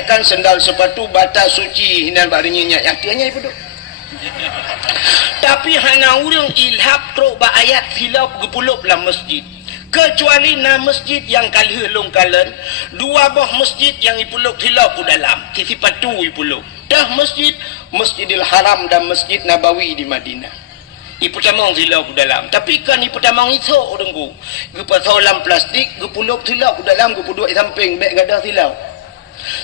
pakaikan sendal sepatu batas suci hinan baringinya yang tianya ibu duk. Tapi hana urang ilhab truk ba ayat silap gepulup dalam masjid. Kecuali na masjid yang kalih long kalen, dua buah masjid yang ipuluk hilap ku dalam, kisi patu ipuluk. Dah masjid, Masjidil Haram dan Masjid Nabawi di Madinah. Ipu tamang hilap ku dalam. Tapi kan ipu tamang itu dengku. Gepa solam plastik, gepuluk hilap ku dalam, gepuduk samping beg gadah hilap.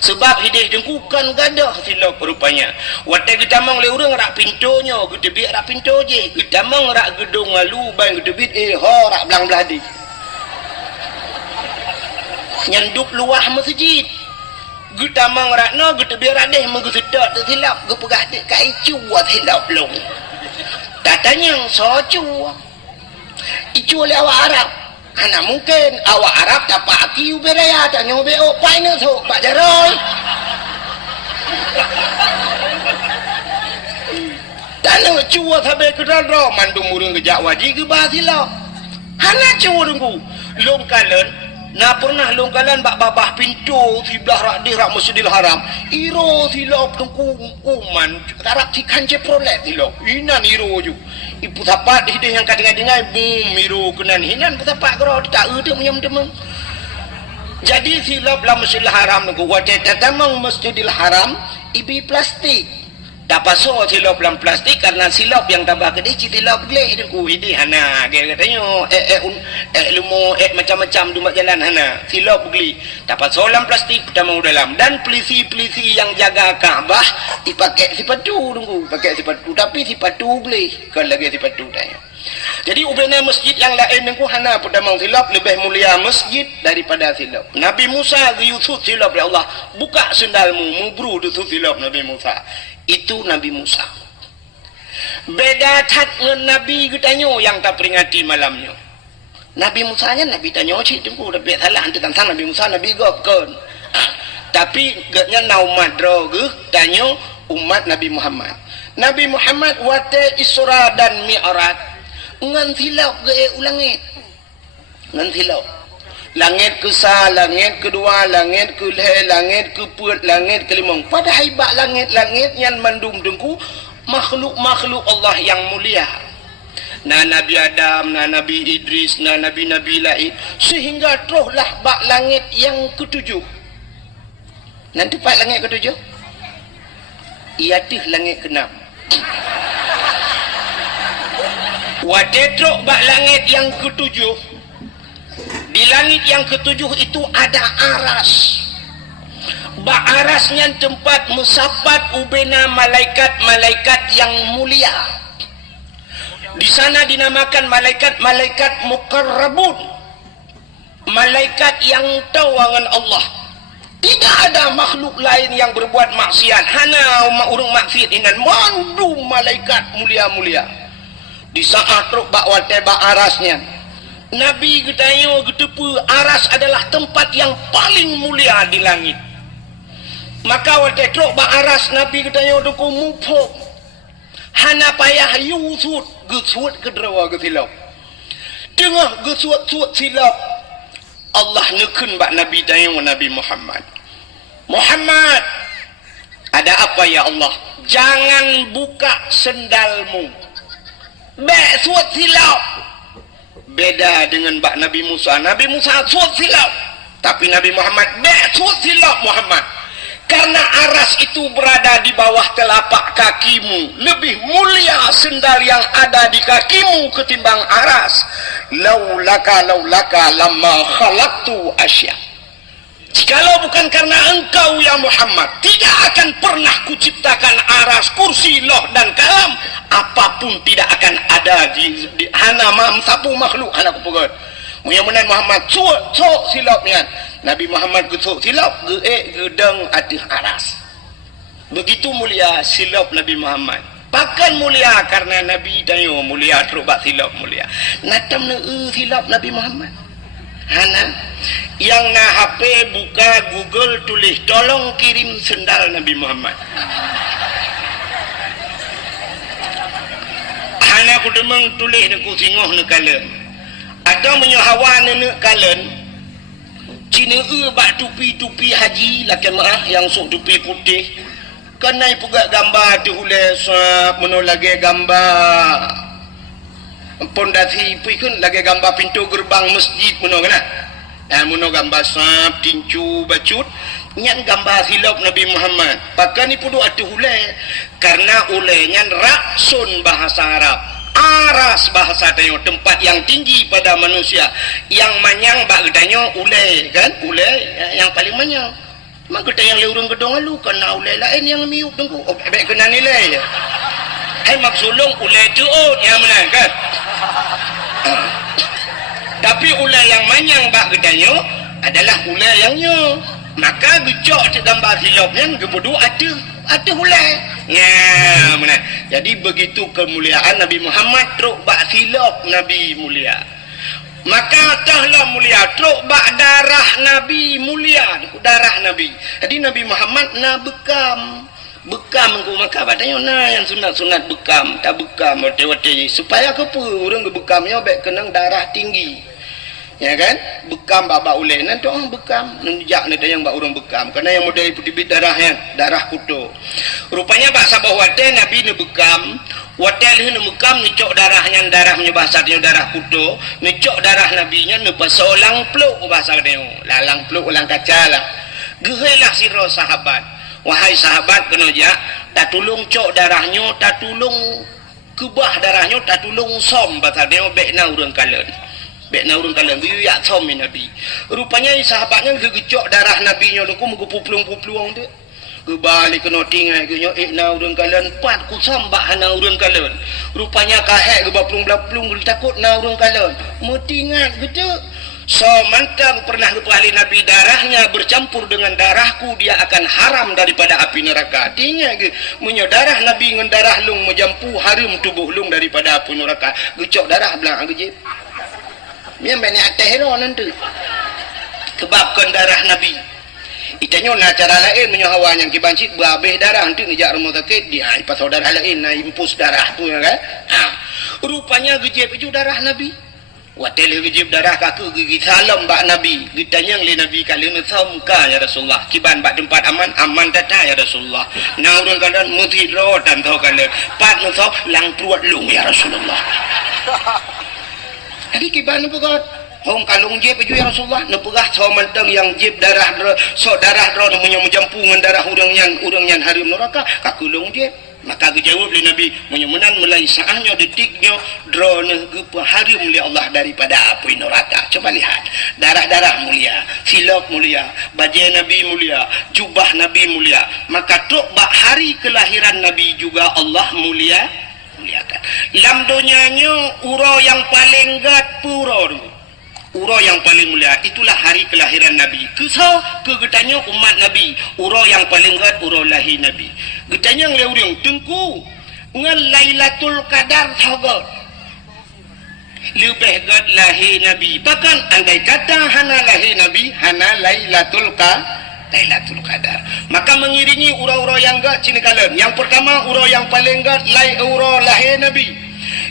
Sebab hidih dengku kan gadah silap rupanya. Watai getamang le urang rak pintunya, gedebit rak pintu je. Getamang rak gedung lalu ban gedebit rak belang beladi. Nyanduk luah masjid. Getamang rakna gedebit radeh menggesedot silap gepegah dik kai cuat silap long. Katanya socu. Icu oleh awak Arab. Ana mungkin awak Arab dapat aki uberaya tak nyobe opai ne sok Pak Jaroi. Tanah cuat sampai ke dalam mandung murung kejak wajib ke bahasilah. Hana cuat dengku. Long kalen na pernah long kalen bak babah pintu sebelah rak di rak Masjidil Haram. Iro silap dengku uman tarak tikan je prolet silap. Inan iro ju. Ibu tapat hidih yang kadang-kadang miru kenan hinan tapat kero tak ada menyam-demeng. Jadi silap dalam Masjidil Haram nunggu wajah tatamang Masjidil Haram ibi plastik. Tak pasal silap dalam plastik karena silap yang tambah kedai silap gelek nunggu hidih hana dia katanya ilmu macam-macam dumat jalan hana silap geli. Tak pasal dalam plastik pertama dalam dan pelisi-pelisi yang jaga Kaabah dipakai sepatu nunggu pakai sepatu tapi sepatu beli kan lagi sepatu tanya. Jadi ubena masjid yang lain nunggu hana pertama silap lebih mulia masjid daripada silap. Nabi Musa Yusuf silap ya Allah buka sendalmu mubru Yusuf silap Nabi Musa. Itu Nabi Musa. Beda tat dengan Nabi getanyo yang tak peringati malamnya. Nabi Musa nya Nabi tanyo cik tengku tapi salah tentang Nabi Musa Nabi gopkan. Tapi getnya naumat droge tanyo umat Nabi Muhammad. Nabi Muhammad wate Isra dan Mi'raj ngan silap ge ulangit. Ngan silap. Langit ke-1, langit ke-2, langit ke-3, langit ke-4, langit ke-5. Pada haibat langit-langit yang mandum dengku makhluk-makhluk Allah yang mulia. Na Nabi Adam, na Nabi Idris, na Nabi-Nabi lain. Sehingga teruhlah bak langit yang ke-7. Nanti pak langit ke-7? Iatih langit ke-6. Wadetruk bak langit yang ke-7. Di langit yang ke-7 itu ada aras. Bak arasnya tempat musapat ubena malaikat-malaikat yang mulia. Di sana dinamakan malaikat-malaikat muqarrabun. Malaikat yang tahu dengan Allah. Tidak ada makhluk lain yang berbuat maksiat. Hana urang maksiat inan mandu malaikat mulia-mulia. Di saat truk bak wate bak arasnya. Nabi getanyo getepu aras adalah tempat yang paling mulia di langit. Maka wate truk ba aras Nabi getanyo duku mupuk. Hana payah yusut gesut kedrawa gesilap. Tengah gesut-sut silap. Allah nekun bak Nabi tanyo Nabi Muhammad. Muhammad, ada apa ya Allah? Jangan buka sendalmu. Bek suat silap. Beda dengan bak Nabi Musa. Nabi Musa suat silap. Tapi Nabi Muhammad suat silap Muhammad. Karena aras itu berada di bawah telapak kakimu. Lebih mulia sendal yang ada di kakimu ketimbang aras. Laulaka lamma khalaqtu asya. Jikalau bukan karena engkau ya Muhammad, tidak akan pernah kuciptakan aras, kursi, loh dan kalam. Apapun tidak akan ada di hana mam sapu makhluk hana kupugat. Muyamunan Muhammad sok silap nian. Nabi Muhammad sok silap gedang atih aras. Begitu mulia silap Nabi Muhammad. Bahkan mulia karena Nabi dayo mulia terubah silap mulia. Natam silap Nabi Muhammad. Hana yang na HP buka Google tulis tolong kirim sendal Nabi Muhammad. Hana ku demeng tulis deku singoh ne kalen. Atau menyo hawa ne kalen. Cina bak tupi-tupi haji laki maah yang sok tupi putih. Kenai pugak gambar tu hulai sap meno lagi gambar pondasi pun lagi gambar pintu gerbang masjid meno kana. Meno gambar sap tincu bacut nyan gambar silap Nabi Muhammad. Pakai ni pudu atu hulai karena ulai nyan raksun bahasa Arab. Aras bahasa tanyo tempat yang tinggi pada manusia. Yang manyang bak getanyo ulai kan? Ulai yang paling manyang. Mak kita yang leurung gedong lu kena ulai lain yang miuk tunggu. Oh, baik kena nilai ya. Mak sulung ulai tu yang mana kan? Tapi ulai yang manyang bak getanyo adalah ulai yang nyo. Maka gecok cik gambar silapnya gebudu ada ulai. Ya, mana? Jadi begitu kemuliaan Nabi Muhammad truk bak silap Nabi mulia. Maka tahlah mulia truk bak darah Nabi mulia, darah Nabi. Jadi Nabi Muhammad na bekam ku maka batanya na yang sunat-sunat bekam, tak bekam wate-wate supaya kepu urang bekamnya baik kenang darah tinggi. Ya kan? Bekam baba ulai nanti orang bekam nunjak nanti yang bak urang bekam karena yang model putih darahnya darah kutu. Rupanya bak sabah wate Nabi ne bekam. Watel ni bekam ngecok darahnya darahnya bahasa dia darah kutu, ngecok darah nabinya ne pasolang pluk bahasa dia. Lalang pluk ulang kaca lah. Gehailah sira sahabat. Wahai sahabat kena ja, tak tulung cok darahnya, tak tulung kebah darahnya, tak tulung som bahasa dia bekna urang kalen. Bekna urang kalen biu ya som Nabi. Rupanya sahabatnya gegecok darah nabinya lu ku mengupupulung-pupulung dia. Kebalik kena tinggal ke na urang kalian pat ku sambak hana urang kalian. Rupanya kahek ke baplung-baplung takut na urang kalian. Metingat gitu. So mantap pernah ke ahli Nabi darahnya bercampur dengan darahku dia akan haram daripada api neraka. Tinggal ke menyo darah Nabi dengan darah lung menjampu harum tubuh lung daripada api neraka. Gecok darah belang gejip. Mian banyak tehro nanti. Kebabkan darah Nabi. Itanya na cara lain menyohawan yang kibancit berhabis darah nanti ngejak rumah sakit dia pasal darah lain na impus darah tu ya kan. Rupanya gejip itu darah Nabi. Watel gejip darah kaku gigi salam bak Nabi. Gitanya li Nabi kali ni muka ya Rasulullah. Kiban bak tempat aman data ya Rasulullah. Na urang kalian mesti ro dan tahu kalian. Pat nu lang pruat lung ya Rasulullah. Jadi kiban nu pokok Hong kalung jib baju ya Rasulullah nepegah saw menteng yang jib darah so darah dro namanya menjampu dengan darah urang yang harim neraka kakulung jib maka dijawab oleh Nabi menyemenan mulai saahnya detiknya dro ne harim oleh Allah daripada api neraka. Coba lihat darah-darah mulia, silap mulia, baju Nabi mulia, jubah Nabi mulia, maka tok bak hari kelahiran Nabi juga Allah muliakan. Lam dunianya uro yang paling gat puro uro yang paling mulia itulah hari kelahiran Nabi. Kesau kegetanya umat Nabi. Uro yang paling gat uro lahir Nabi. Getanya ngeleuring tengku ngan Lailatul Qadar sahabat. Lebih gat lahir Nabi. Bahkan andai kata hana lahir Nabi, hana Lailatul Qadar. Maka mengiringi uro-uro yang gat cini kalian. Yang pertama uro yang paling gat uro lahir Nabi.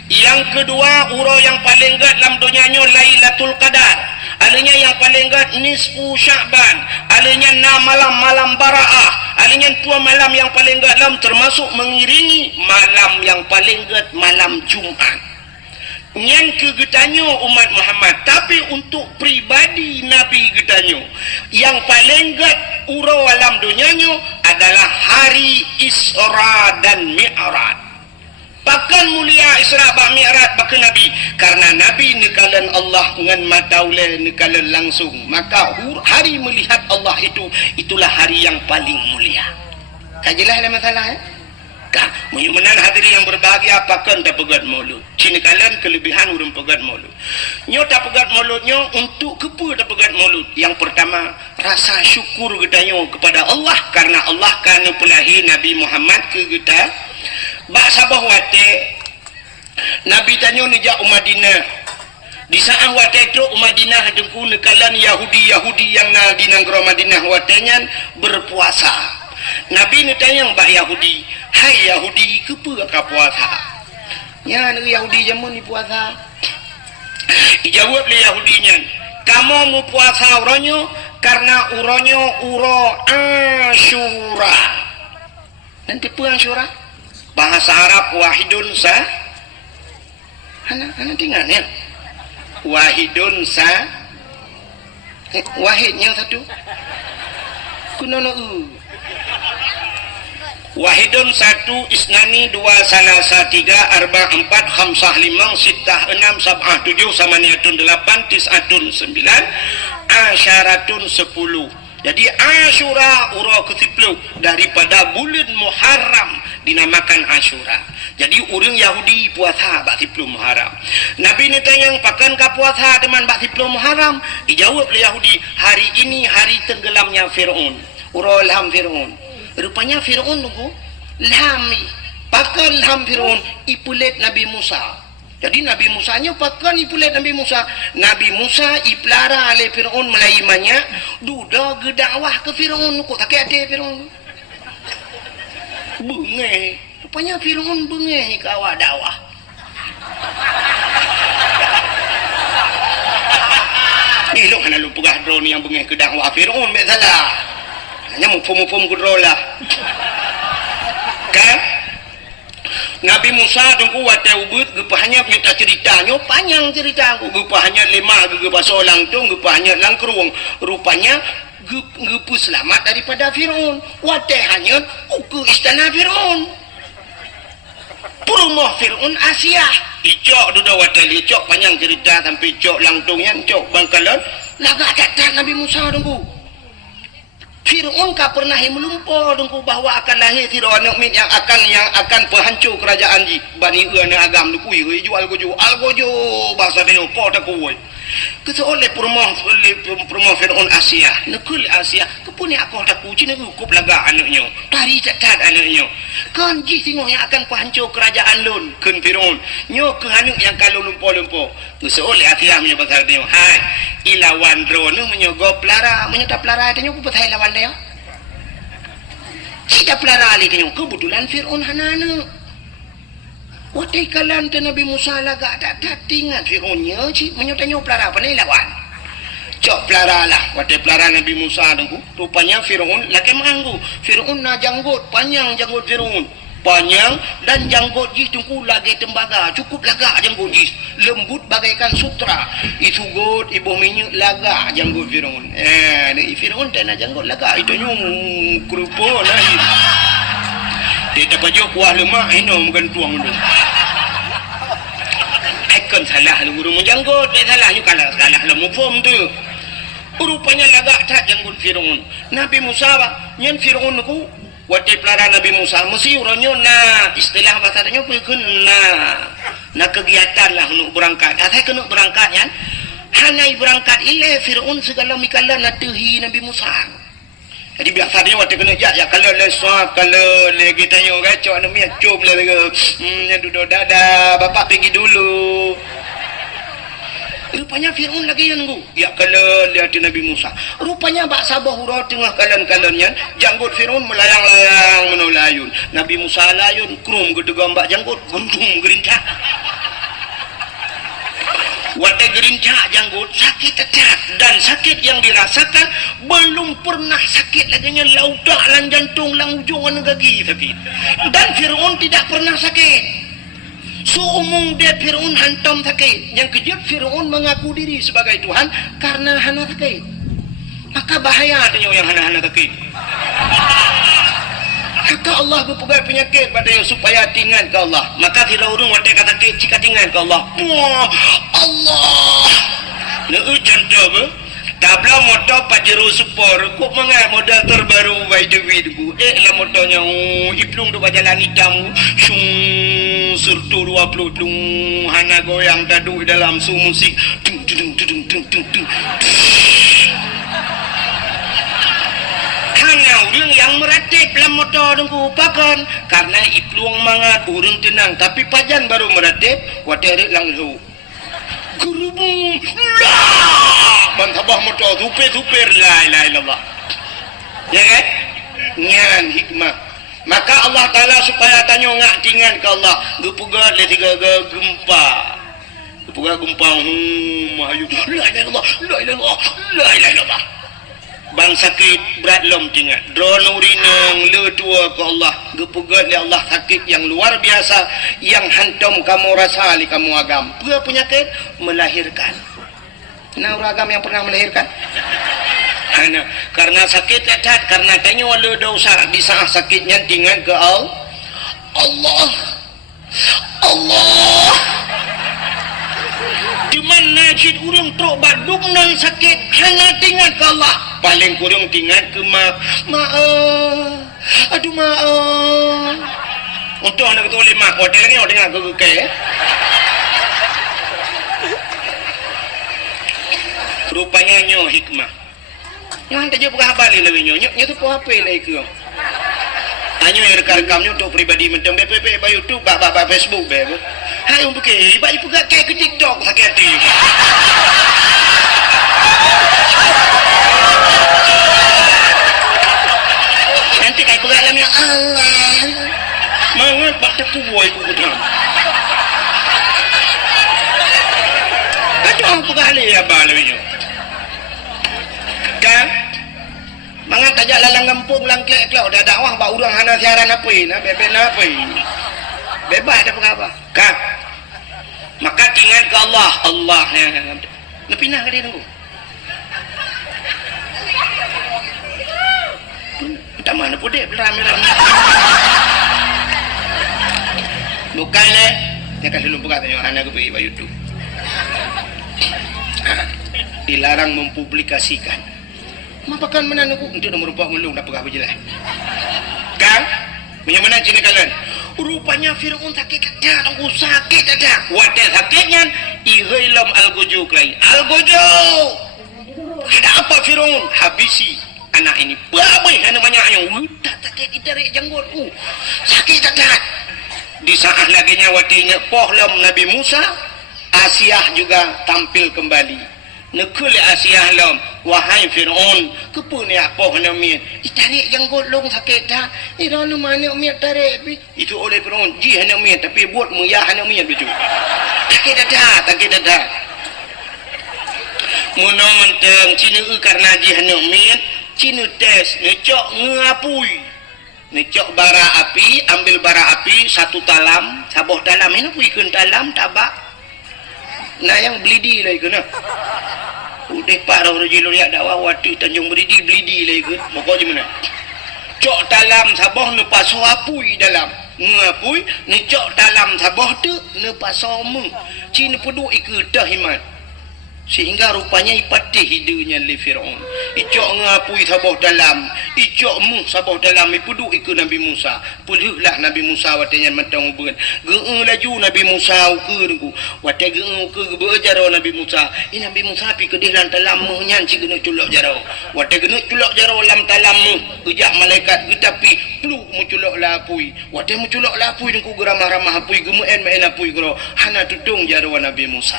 Yang kedua uro yang paling gat dalam dunianya Lailatul Qadar. Alanya yang paling gat nisfu Sya'ban. Alanya 6 malam Baraah. Alanya 2 malam yang paling gat dalam termasuk mengiringi malam yang paling gat malam Jumaat. Yang kegetanyo umat Muhammad. Tapi untuk pribadi Nabi getanyo yang paling gat uro alam dunianya adalah hari Isra dan Mi'raj. Bahkan mulia Isra ba Mi'raj baka Nabi karena Nabi nekalan Allah ngan mataule nekalan langsung maka hari melihat Allah itulah hari yang paling mulia. Kajilah ada masalah kah menyumenan hadiri yang berbahagia apakan tak pegat maulud cini kalian kelebihan urang pegat maulud nyo tak pegat mauludnya untuk kepa tak pegat maulud. Yang pertama rasa syukur gedanyo kepada Allah karena Allah kana pelahi Nabi Muhammad ke geta bak sabah wate Nabi tanya ni jak Madinah di saat wate tu Madinah dengku nekalan Yahudi yang na di negara Madinah watenya berpuasa. Nabi ni tanya bak Yahudi, hai Yahudi kepa ka puasa? Nya negeri Yahudi jamun ni puasa. Dijawab le Yahudinya, kamu mau puasa orangnya karena uronyo uro Asyura. Nanti pun Asyura bahasa Arab wahidun sa anak tinggal ya wahidun sa wahidnya satu kunono wahidun satu isnani dua salasa tiga arba empat khamsah limang sitah enam sab'ah tujuh samaniyatun delapan tis'atun sembilan asyaratun 10. Jadi Asyura uro ke-10 daripada bulan Muharram dinamakan Asyura. Jadi orang Yahudi puasa bak 10 Muharram. Nabi ni tanya pakan ka puasa teman bak 10 Muharram? Dijawab oleh Yahudi, hari ini hari tenggelamnya Firaun. Uro ilham Firaun. Rupanya Firaun tunggu lami. Pakan ilham Firaun ipulet Nabi Musa. Jadi Nabi Musa nya pakan ipulet Nabi Musa. Nabi Musa iplara oleh Firaun melaimannya duda gedakwah ke Firaun kok tak ada Firaun. Bengeh. Rupanya Firaun bengeh ke awak dakwah. Ni lo kana lu pegah drone yang bengeh ke dakwah Firaun mek salah. Hanya mufum-mufum ke drone lah. Kan? Nabi Musa tunggu watai ubud gepahnya minta ceritanya panjang cerita gepahnya lima bahasa langtung gepahnya langkerung rupanya gepu selamat daripada Firaun watai hanya ke istana Firaun perumah Firaun Asia icok duda watai icok panjang cerita sampai icok langtungnya icok bangkalan lagak datang Nabi Musa tunggu Firaun ka pernah melumpur dengku bahwa akan lahir Firaun yang akan penghancur kerajaan ji bani ena agam du kui jual gojo bahasa dia ko ta kuoi keseoleh perumah Firaun Asia nekul Asia kepuni aku tak kuci nak ukup laga anaknya tari cacat anaknya kan ji tengok yang akan penghancur kerajaan lun kan Firaun nyo ke anak yang kalau lumpur keseoleh Asia punya pasal dia hai ilawan drone menyogop pelara menyetap pelara tanya ku petai lawan dia kita pelara ali tanya kebetulan Firaun hanana watai kalan te Nabi Musa lagak tak tinggal Firaunnya cik menyotanya pelara apa ni lawan cok pelara lah watai pelara Nabi Musa tengku rupanya Firaun laki manggu Firaun na janggut panjang janggut Firaun panjang dan janggut jis tungku lagi tembaga cukup lagak janggut jis lembut bagaikan sutra itu god ibu minyak lagak janggut Firaun Firaun dan janggut lagak itu nyung kerupa lahir dia dapat jauh kuah lemak ini makan tuang tu akan salah lu guru janggut dia salah you kalah salah lah mufum tu rupanya lagak tak janggut Firaun Nabi Musa nyen Firaun ku watai pelara Nabi Musa mesti orangnya na istilah bahasanya kena na kegiatan lah untuk berangkat saya kena berangkat kan hanai berangkat ile Firaun segala mikala na tehi Nabi Musa jadi biasa dia watai kena ya kalau leswap kalau lagi tanya gacok anu mi acub lah yang duduk dada bapak pergi dulu rupanya Firaun lagi yang nunggu ya kalau lihat Nabi Musa rupanya bak sabah hurau tengah kalan-kalannya janggut Firaun melayang-layang menulayun Nabi Musa layun krum gedegam bak janggut guntung gerincak watai gerincak janggut sakit tetap dan sakit yang dirasakan belum pernah sakit laginya laudak lan jantung lang ujung gagi sakit dan Firaun tidak pernah sakit seumung dia Firaun hantam sakit yang kejut Firaun mengaku diri sebagai Tuhan karena hana sakit maka bahaya tanya yang hana-hana sakit maka Allah berpegang penyakit pada yang supaya tinggal ke Allah maka tidak urung wadah kata sakit jika tinggal ke Allah wah Allah nak contoh apa tabla motor Pajero Super kok mengat modal terbaru by the way lah motornya iplung tu jalan hitam syung sertu 20 tung hana goyang dadu dalam su musik dung dung dung dung dung dung hanya orang yang meratip dalam motor tunggu pakan karena iplung mangat urang tenang tapi pajan baru meratip waterik langlu gerubung lah mantabah motor tupir la ilaha illallah ya kan nyan hikmah maka Allah Ta'ala supaya tanya ngak tingan ke Allah gepugat le tiga gempa gepugat gempa mahayu la ilaha illallah la ilaha illallah la ilaha illallah bang sakit berat lom tinggal drone urineng le dua ke Allah gepegat li Allah sakit yang luar biasa yang hantam kamu rasa li kamu agam apa penyakit melahirkan nah agam yang pernah melahirkan karena sakit cacat karena tanya wala dosa di saat sakitnya tinggal ke Allah cuman najid urang trok badung nan sakit hanya tinggal ke Allah paling kurang tinggal ke aduh maaf untuk anak tu lima hotel lagi orang dengar ke rupanya nyo hikmah yang tak jumpa balik lebih nyo tu apa lagi ke hanya yang rekam-rekamnya untuk pribadi macam BPP by YouTube bak Facebook beb hai um pakai bak ibu gak ke TikTok sakit hati nanti kai pegang dalam ya Allah mangat bak tepu boy ku gudang kacau pegang le ya ba lebih nyo kan mangan tajak lalang kampung lang klek-klek dah dakwah bak urang hana siaran apa na beben apa bebas ada apa kak maka tinggal ke Allah yang pindah ke dia tunggu tak mana pun dia beramai-ramai bukan dia kan belum buka tanya hana ke pergi YouTube dilarang mempublikasikan mapakan menanungku untuk nomor 4 melung dah pegah berjelas kan punya mana cina kalian rupanya Fir'aun sakit ada tunggu sakit ada wadah sakitnya ihailam al-gujuk lain al-gujuk ada apa Fir'aun habisi anak ini babai anak banyaknya tak sakit ditarik janggut sakit ada di saat laginya wadinya pohlam Nabi Musa Asyah juga tampil kembali nekul Asyah lam wahai Fir'aun kepunya apa namanya tarik janggut long sakit dah iranu mana umir tarik itu oleh Fir'aun ji hanya umir tapi buat muyah hanya umir begitu sakit dah muna menteng cina karena ji hanya umir cina tes ngecok ngapui ngecok bara api ambil bara api satu talam saboh talam ini puikan talam tabak nah yang belidi lagi kena udah parah rajin lihat dakwah wati Tanjung Beridi belidi lagi pokoknya mana cok dalam sabah ne paso apui dalam ngapui ne cok dalam sabah tu ne paso mu cina pedu ikedah himan sehingga rupanya ipatih hidupnya li Fir'aun icok ngapui sabah dalam icok mu sabah dalam ipedu ikut Nabi Musa pulihlah Nabi Musa watanya mentang uben geung laju Nabi Musa ukeurku watai geung ke berjaro Nabi Musa Nabi Musa pi kedih lan talam mu nyan ci geuneuk culok jaro watai geuneuk culok jaro lam talam mu ujak malaikat getapi pluk mu culok lapui watai mu culok lapui ku geramah-ramah apui gemeun maen apui gero hana tudung jaro Nabi Musa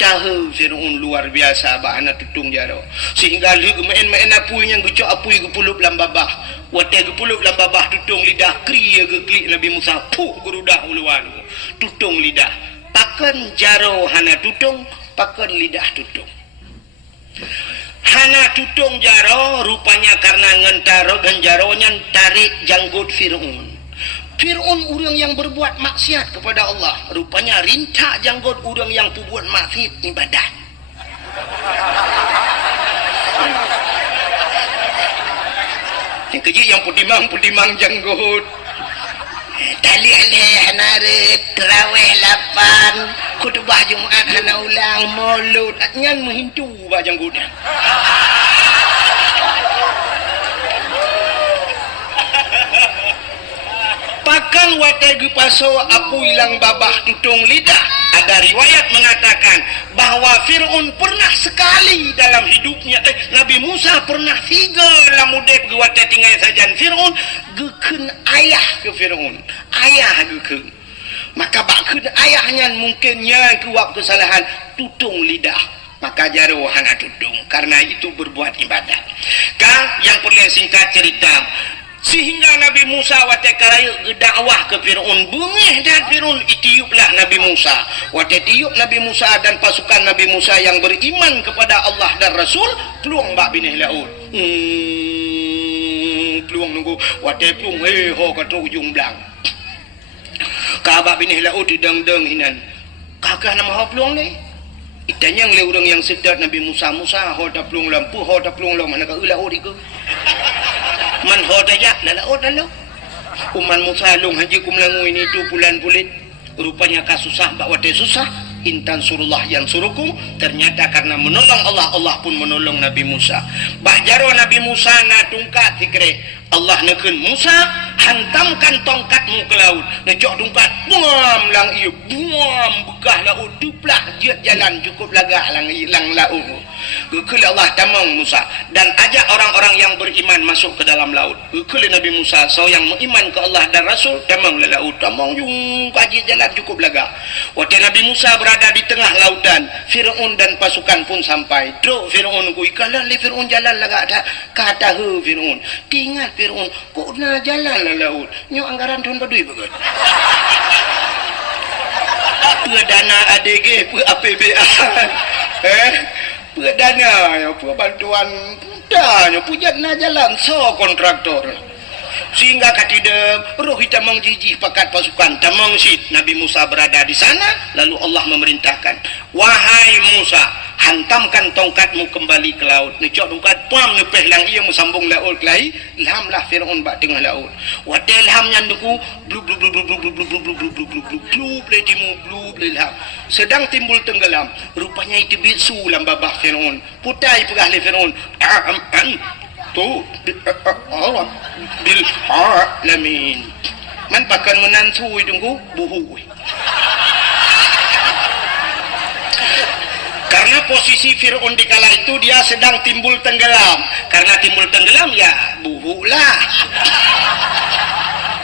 tahu Fir'aun luar biasa bahana tutung jaro sehingga li main apui yang gecok apui gepulup lam babah watai gepulup lam babah tutung lidah kriya geklik Nabi Musa puk gerudah uluan tutung lidah pakan jaro hana tutung pakan lidah tutung hana tutung jaro rupanya karena ngentaro dan jaronya tarik janggut Fir'aun orang yang berbuat maksiat kepada Allah rupanya rintak janggut orang yang berbuat maksiat ibadat yang kecil yang putimang janggut tali alih hanarit terawih 8 khutbah Jumaat hana ulang maulud nyan menghintu bah janggutnya pakan watai paso apu hilang babah tutung lidah ada riwayat mengatakan bahwa Fir'aun pernah sekali dalam hidupnya Nabi Musa pernah 3 lamudek watai tinggal sajan Fir'aun geken ayah ke Fir'aun ayah geken maka bakun ayahnya mungkinnya kuat kesalahan tutung lidah maka jaro hana tutung karena itu berbuat ibadat yang perlu singkat cerita sehingga Nabi Musa wate karaya dakwah ke Firaun, bengih dan Firaun itiuplah Nabi Musa. Wate tiup Nabi Musa dan pasukan Nabi Musa yang beriman kepada Allah dan Rasul, peluang bak binih laut. Peluang nunggu wate peluang ho kata ujung belang. Kabak binih laut didang-dang inan. Kakak nama ho peluang ni. Itanya yang orang yang sedat Nabi Musa ho da peluang lampu, ho da peluang mana ka laut iku. Man hodaya lalaot lalu uman Musa long haji kumlangu ini 2 bulan bulit rupanya kasusah bawa dia susah intan surullah yang surukum ternyata karena menolong Allah, Allah pun menolong Nabi Musa. Bajaro Nabi Musa na tungkat tikre Allah neken Musa hantamkan tongkatmu ke laut ngejok tungkat buam lang iya buam bekah laut duplah jiat jalan cukup lagah lang ilang laut kekele Allah tamang Musa dan ajak orang-orang yang beriman masuk ke dalam laut kekele Nabi Musa so yang beriman ke Allah dan Rasul tamang le laut tamang yung kaji jalan cukup lagah waktu Nabi Musa berada di tengah lautan Firaun dan pasukan pun sampai truk Firaun ku ikalah le Firaun jalan lagah ada kata he Firaun tinggal Firaun kok na jalan lah laut nyo anggaran tahun badui bagus dana ADG APBA dana bantuan dah punya na jalan so kontraktor sehingga katidem roh hitamang jijih pakat pasukan tamang sit Nabi Musa berada di sana lalu Allah memerintahkan wahai Musa hantamkan tongkatmu kembali ke laut necok tongkat pam nepeh lang ia musambung laut kelai ilhamlah Firaun bak tengah laut wate ilham nyanduku blub blub blub blub blub blub blub blub blub blub blub blub letimu blub ilham sedang timbul tenggelam rupanya itu bisu lam babah Firaun putai pegah le Firaun tu Allah bil alamin man pakan menantu hidungku buhu karena posisi Firaun di kala itu dia sedang timbul tenggelam karena timbul tenggelam ya buhu lah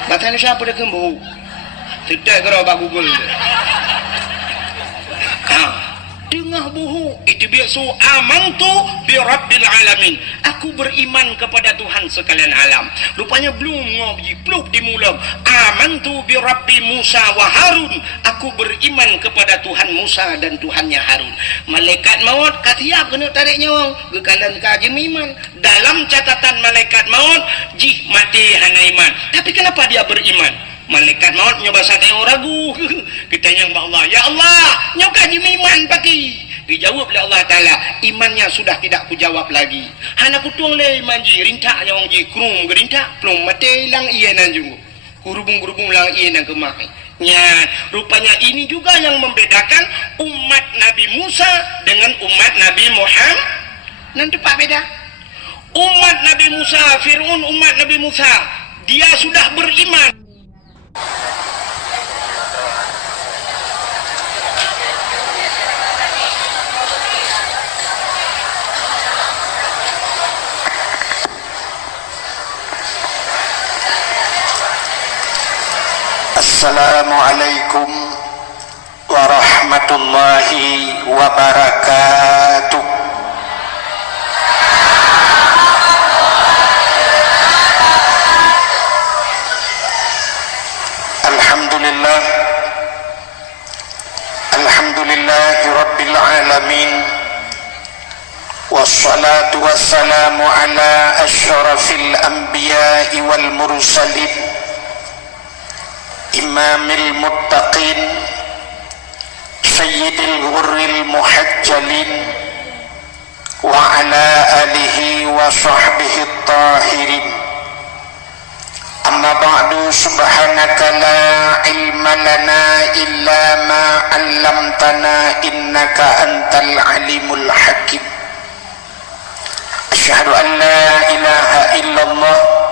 batanya siapa dekem buhu tidak kira bak Google tengah buhu itu biasa amantu bi rabbil alamin aku beriman kepada Tuhan sekalian alam rupanya belum ngopi pluk di mulam amantu bi rabbi Musa wa Harun aku beriman kepada Tuhan Musa dan Tuhannya Harun malaikat maut katiap kena tarik nyawa gekalan kaji iman dalam catatan malaikat maut jih mati hana iman tapi kenapa dia beriman malaikat maut nyoba sate ragu kita yang Allah ya Allah nyoka iman pagi dijawab oleh Allah Ta'ala imannya sudah tidak kujawab lagi hana kutung le iman ji rintak nyawang ji krum gerintak plum mati lang iya nanjung hurubung-hurubung lang iya nang kemai nya rupanya ini juga yang membedakan umat Nabi Musa dengan umat Nabi Muhammad nanti pak beda umat Nabi Musa Fir'aun umat Nabi Musa dia sudah beriman Assalamualaikum warahmatullahi wabarakatuh. Alhamdulillah Alhamdulillahi rabbil alamin wassalatu wassalamu ala asyrafil anbiya'i wal mursalin imamil muttaqin sayyidil ghurril muhajjalin wa ala alihi wa sahbihi tahirin amma ba'du subhanaka la ilma lana illa ma 'allamtana innaka antal alimul hakim asyhadu an la ilaha illallah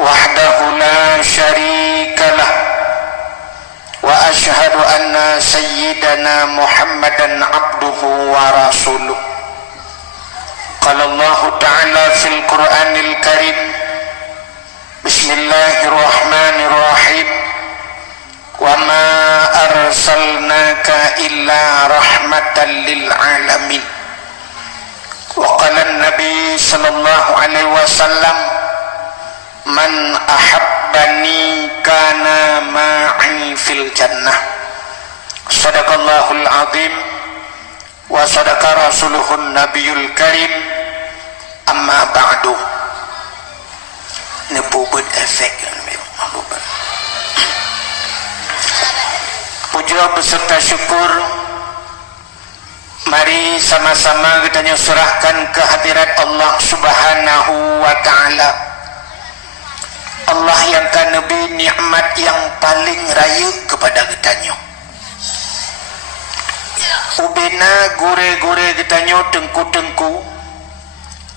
wahdahu la syarikalah wa ashhadu anna sayyidana Muhammadan abduhu wa rasuluh qala Allah ta'ala fil Qur'anil Karim bismillahirrahmanirrahim wa ma arsalnaka illa rahmatan lil alamin wa qala an-nabi sallallahu alaihi wasallam man ahabbani kana ma'i fil jannah. Sadaqallahul azim wa sadaqa rasuluhun nabiyul karim. Amma ba'du. Nebubut efek puja beserta syukur mari sama-sama kita serahkan ke hadirat Allah Subhanahu wa ta'ala. Allah yang kan nabi nikmat yang paling raya kepada kita. Ubena gure-gure kita tengku-tengku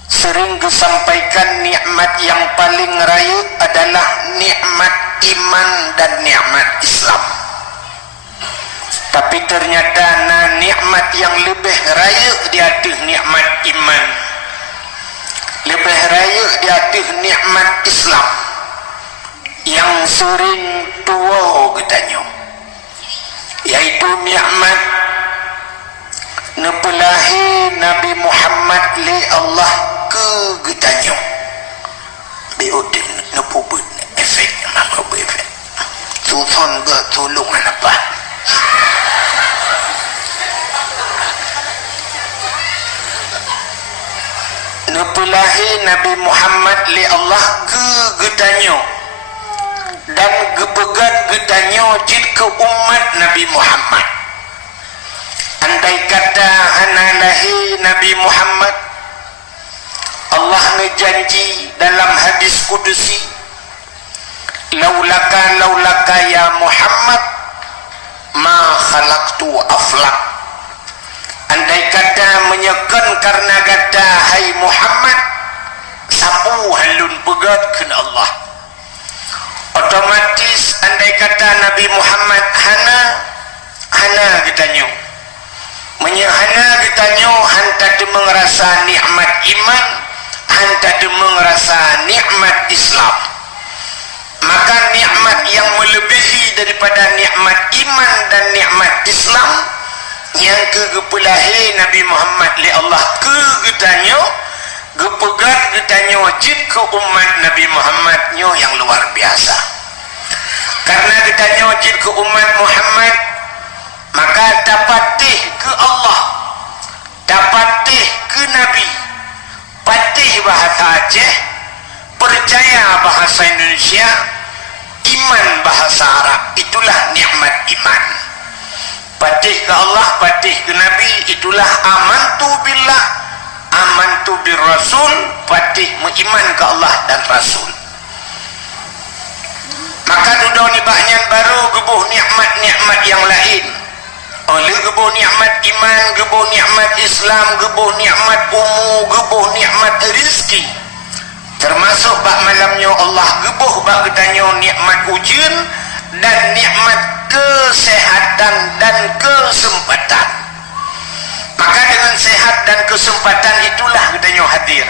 sering disampaikan nikmat yang paling raya adalah nikmat iman dan nikmat Islam. Tapi ternyata nikmat yang lebih raya di atas nikmat iman, lebih raya di atas nikmat Islam yang sering tua katanya, yaitu nikmat nepelahi Nabi Muhammad li Allah ke katanya. Beudin nepubut efek maka efek susun ke tolongan apa nepelahi Nabi Muhammad li Allah ke getanya dan gepegat getanya jid ke umat Nabi Muhammad. Andai kata analahi Nabi Muhammad, Allah menjanji dalam hadis kudusi, laulaka ya Muhammad ma khalaqtu aflak. Andai kata menyekan karena kata hai Muhammad, sapu halun pegat ke Allah. Otomatis andai kata Nabi Muhammad hana kitanya, menyehana kitanya hanta de mengerasa nikmat iman, hanta de mengerasa nikmat Islam. Maka nikmat yang melebihi daripada nikmat iman dan nikmat Islam yang kegepulahi Nabi Muhammad li Allah ke getanya, gepegat getanya wajib ke umat Nabi Muhammad nyo yang luar biasa. Karena getanya wajib ke umat Muhammad, maka dapatih ke Allah, dapatih ke Nabi, patih bahasa Aceh, percaya bahasa Indonesia, iman bahasa Arab. Itulah nikmat iman. Patih ke Allah, patih ke Nabi, itulah amantu billah, amantu bir Rasul, patih mengiman ke Allah dan Rasul. Maka duduk ni banyak baru gebuh nikmat-nikmat yang lain. Oleh gebuh nikmat iman, gebuh nikmat Islam, gebuh nikmat umur, gebuh nikmat rezeki. Termasuk bak malamnya Allah gebuh bak ketanya nikmat ujian dan nikmat kesehatan dan kesempatan. Maka dengan sehat dan kesempatan itulah ketanya hadir.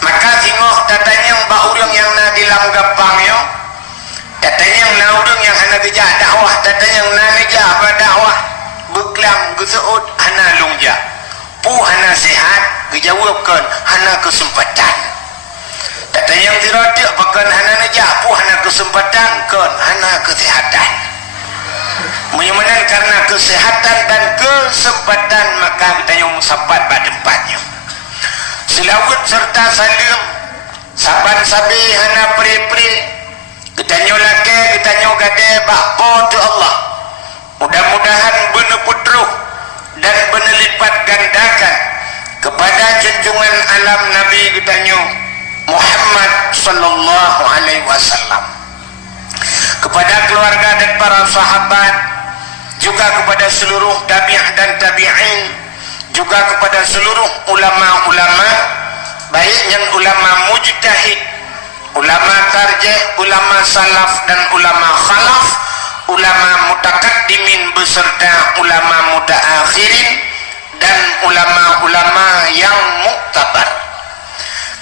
Maka tengok datanya bak urang yang na dilam gapangnya, datanya yang na urang yang hana geja dakwah, datanya yang na geja dakwah beklam geseut hana lungja. Pu hana sehat gejawabkan hana kesempatan. Data yang tiradik bahkan hana najah pu hana kesempatan kan hana kesehatan. Menyamanan karena kesehatan dan kesempatan maka kita yang musabat pada tempatnya. Selawat serta salim saban sabi hana peri-peri kita nyolake kita nyogade bakpo tu Allah. Mudah-mudahan benar putruh dan benar lipat gandakan kepada junjungan alam Nabi kita Muhammad sallallahu alaihi wasallam, kepada keluarga dan para sahabat, juga kepada seluruh tabi'ah dan tabi'in, juga kepada seluruh ulama-ulama, baik yang ulama mujtahid, ulama tarjih, ulama salaf dan ulama khalaf, ulama mutakaddimin beserta ulama mutaakhirin dan ulama-ulama yang muktabar.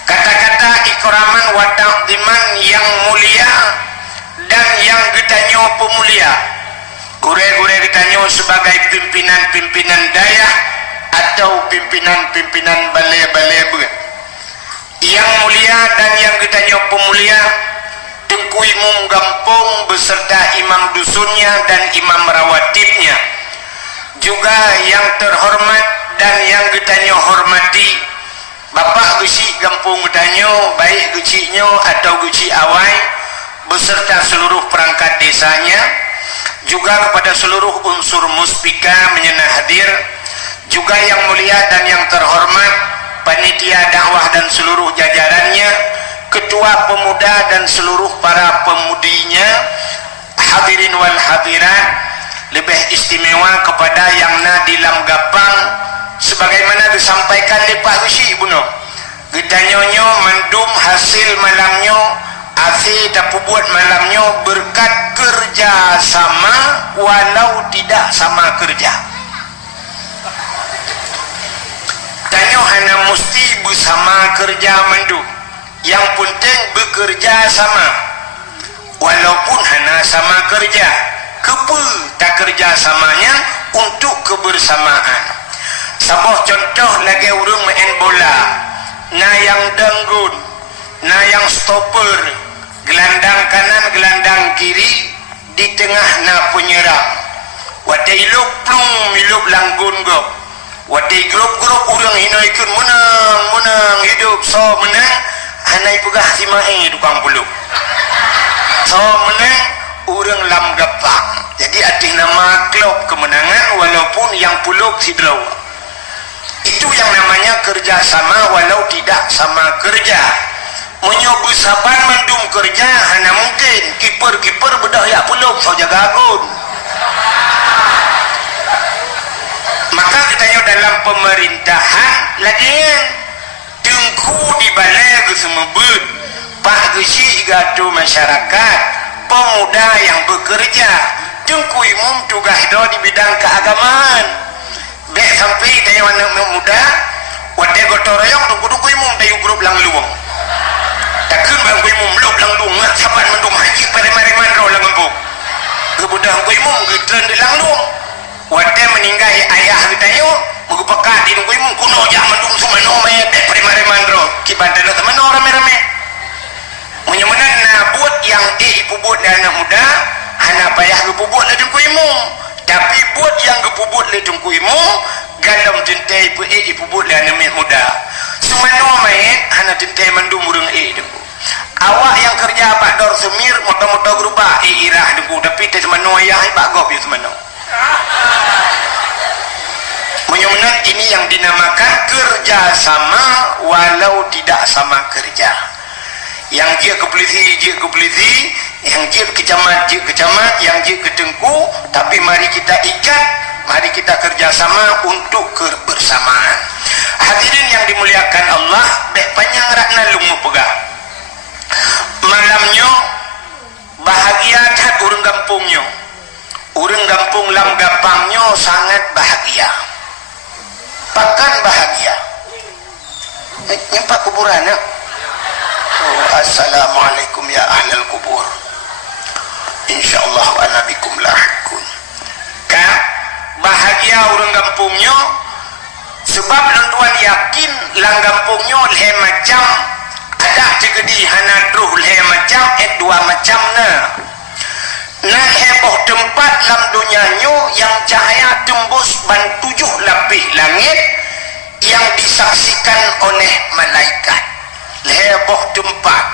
Kata-kata ikraman wa ta'ziman yang mulia dan yang getanyo pemulia, gure-gure getanyo sebagai pimpinan-pimpinan daya atau pimpinan-pimpinan balai-balai Yang mulia dan yang ditanya pemulia, Tengku Imam Gampung beserta imam dusunnya dan imam rawatibnya, juga yang terhormat dan yang ditanya hormati Bapak Geci Gampung Getanyo, baik Gecinya atau Geci Awai beserta seluruh perangkat desanya, juga kepada seluruh unsur muspika menyenang hadir, juga yang mulia dan yang terhormat panitia dakwah dan seluruh jajarannya, ketua pemuda dan seluruh para pemudinya, hadirin wal hadirat, lebih istimewa kepada yang Nadilam Gapang sebagaimana disampaikan oleh Pak Geci Buno. Gedanyonyo mendum hasil malamnya, afi dapat buat malamnya berkat kerjasama walau tidak sama kerja. Tanya hana mesti bersama kerja mendu, yang penting bekerja sama walaupun hana sama kerja. Kepa tak kerja samanya untuk kebersamaan. Sebuah contoh lagi urang main bola, na yang danggun, na yang stopper, gelandang kanan gelandang kiri, di tengah na penyerang. Wadai lup plung milup langgun go, wadai grup-grup urang hinaikun menang hidup so menang, hanai pegah simai tukang puluk so menang urang lam gapak. Jadi arti nama klub kemenangan walaupun yang puluk si draw. Itu yang namanya kerjasama walau tidak sama kerja. Menyobu saban mendung kerja hanya mungkin kiper bedah ya puluk so jaga agun. Maka kita dalam pemerintahan lagi Tengku di balai ke semebut Pak Geci gaduh masyarakat, pemuda yang bekerja. Tengku Imam tugas do di bidang keagamaan. Bek sampai tanya anak muda, wadai gotong royong tunggu Imam tayu grup lang luang. Takkan bang Imam belum lang luang, saban mendung haji pada mari-mari ro lang empuk. Kebudah Imam getren di lang luang. Wadai meninggal ayah kita mengupakan di nunggu Imam kuno jah mendung semano mek pada mari-mari ro. Kibantan teman rame-rame. Menyemenan na buat yang ipubut dan anak muda, hana payah gepubut le Tengku Imam. Tapi buat yang gepubut le Tengku Imam, galam tentai ipubut le anak muda. Semano main hana tentai mendung urang Tengku. Awak yang kerja Pak Dor Semir moto-moto grupa irah Tengku, tapi te semano ayah Pak Gop ya semano. Menyemenan ini yang dinamakan kerjasama walau tidak sama kerja. Yang dia ke polisi, yang dia ke camat, yang dia ke Tengku, tapi mari kita ikat, mari kita kerjasama untuk kebersamaan. Hadirin yang dimuliakan Allah, dek panjang rakna lumu pegang. Malamnya bahagia tak urang kampungnya, urang kampung lam gapangnya sangat bahagia. Pakan bahagia. Nyempak kuburan ya. Assalamualaikum ya ahlal kubur. Insyaallah wa nabikum lahikun. Ka bahagia orang kampungnya sebab lentuan yakin lang kampungnya leh macam ada cegedi hanadruh leh macam dua macam na heboh tempat lam dunianyo yang cahaya tembus ban 7 lapis langit yang disaksikan oleh malaikat. Heboh tempat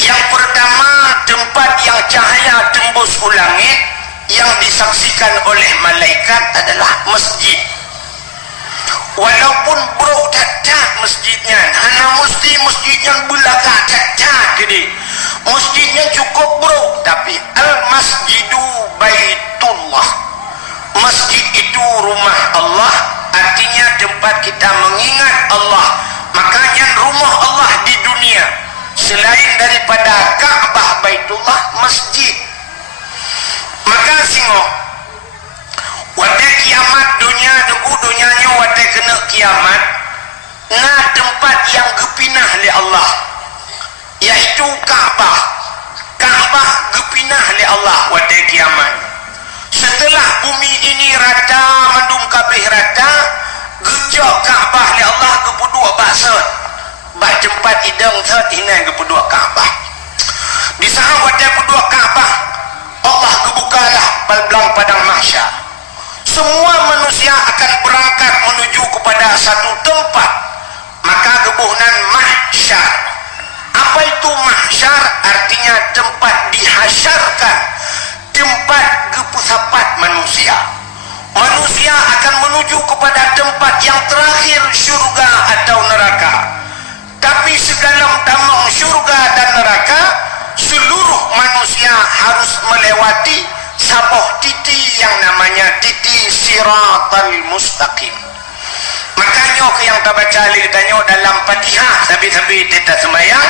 yang pertama, tempat yang cahaya tembus ke langit yang disaksikan oleh malaikat adalah masjid. Walaupun bro cacat masjidnya, hanya mesti masjidnya belaga cacat jadi masjidnya cukup bro, tapi al masjidu baitullah, masjid itu rumah Allah, artinya tempat kita mengingat Allah. Makanya rumah Allah di dunia selain daripada Ka'bah Baitullah masjid. Maka singo wadai kiamat dunia dengku dunianya wadai kena kiamat na tempat yang gepinah oleh Allah yaitu Ka'bah. Ka'bah gepinah oleh Allah wadai kiamat. Setelah bumi ini rata mendung kabeh rata, gejok Ka'bah oleh Allah ke dua bahasa. bak tempat idang thot hinan ke pedua Kaabah. Di saat wadah pedua Kaabah, Allah kebukalah balblang padang mahsyar. Semua manusia akan berangkat menuju kepada satu tempat, maka kebuhnan mahsyar. Apa itu mahsyar? Artinya tempat dihasyarkan, tempat kepusapat manusia. Manusia akan menuju kepada tempat yang terakhir, syurga atau neraka. Tapi sedalam damang syurga dan neraka, seluruh manusia harus melewati sebuah titik yang namanya titik siratal mustaqim. Makanya yang tak baca ditanya dalam Fatihah sambil-sambil kita sembahyang,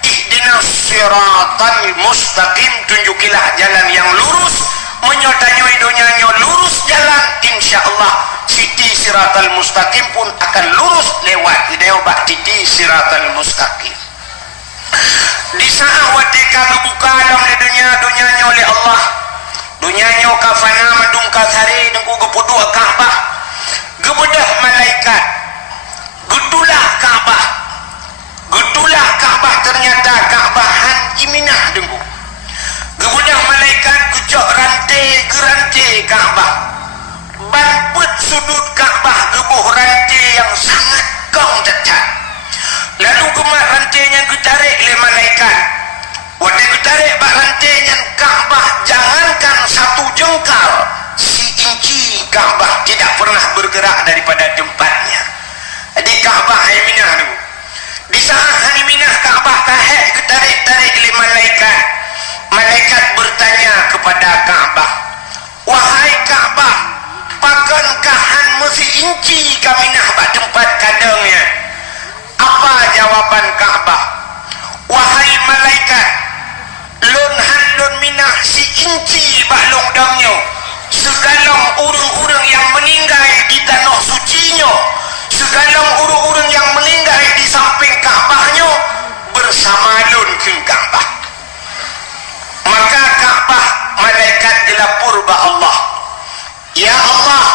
ihdinas siratal mustaqim, tunjukilah jalan yang lurus. Menyotanyoi donyanya lurus jalan, insyaallah siti siratal mustaqim pun akan lurus lewat ideobak titi siratal mustaqim. Di saat wateka kebuka dalam dunia-dunianya oleh Allah, dunianya kafana madung kasari dengku kepudu Kaabah, gebedah malaikat, gedulah Kaabah, gedulah Kaabah, ternyata Kaabahan iminah dengku. Gebedah malaikat gejok rantai Kaabah, banput sudut Kaabah gebuh rantai yang sangat kong cacat. Lalu gemak rantainya getarik oleh malaikat. Waktu getarik bak rantainya Kaabah, jangankan satu jengkal, si inci Kaabah tidak pernah bergerak daripada tempatnya. Jadi Kaabah Aminah dulu. Di saat Aminah Kaabah tahek getarik-tarik oleh malaikat. Malaikat bertanya kepada Kaabah, wahai Kaabah, pakankah han mesti inci kaminah bak tempat kadangnya? Apa jawaban Kaabah? Wahai malaikat, lun han lun minah si inci bak longdangnya. Segalang urang-urang yang meninggal di tanah sucinya, segalang urang-urang yang meninggal di samping Kaabahnya bersama lun ke Kaabah. Maka Kaabah malaikat dilapor ba Allah, ya Allah,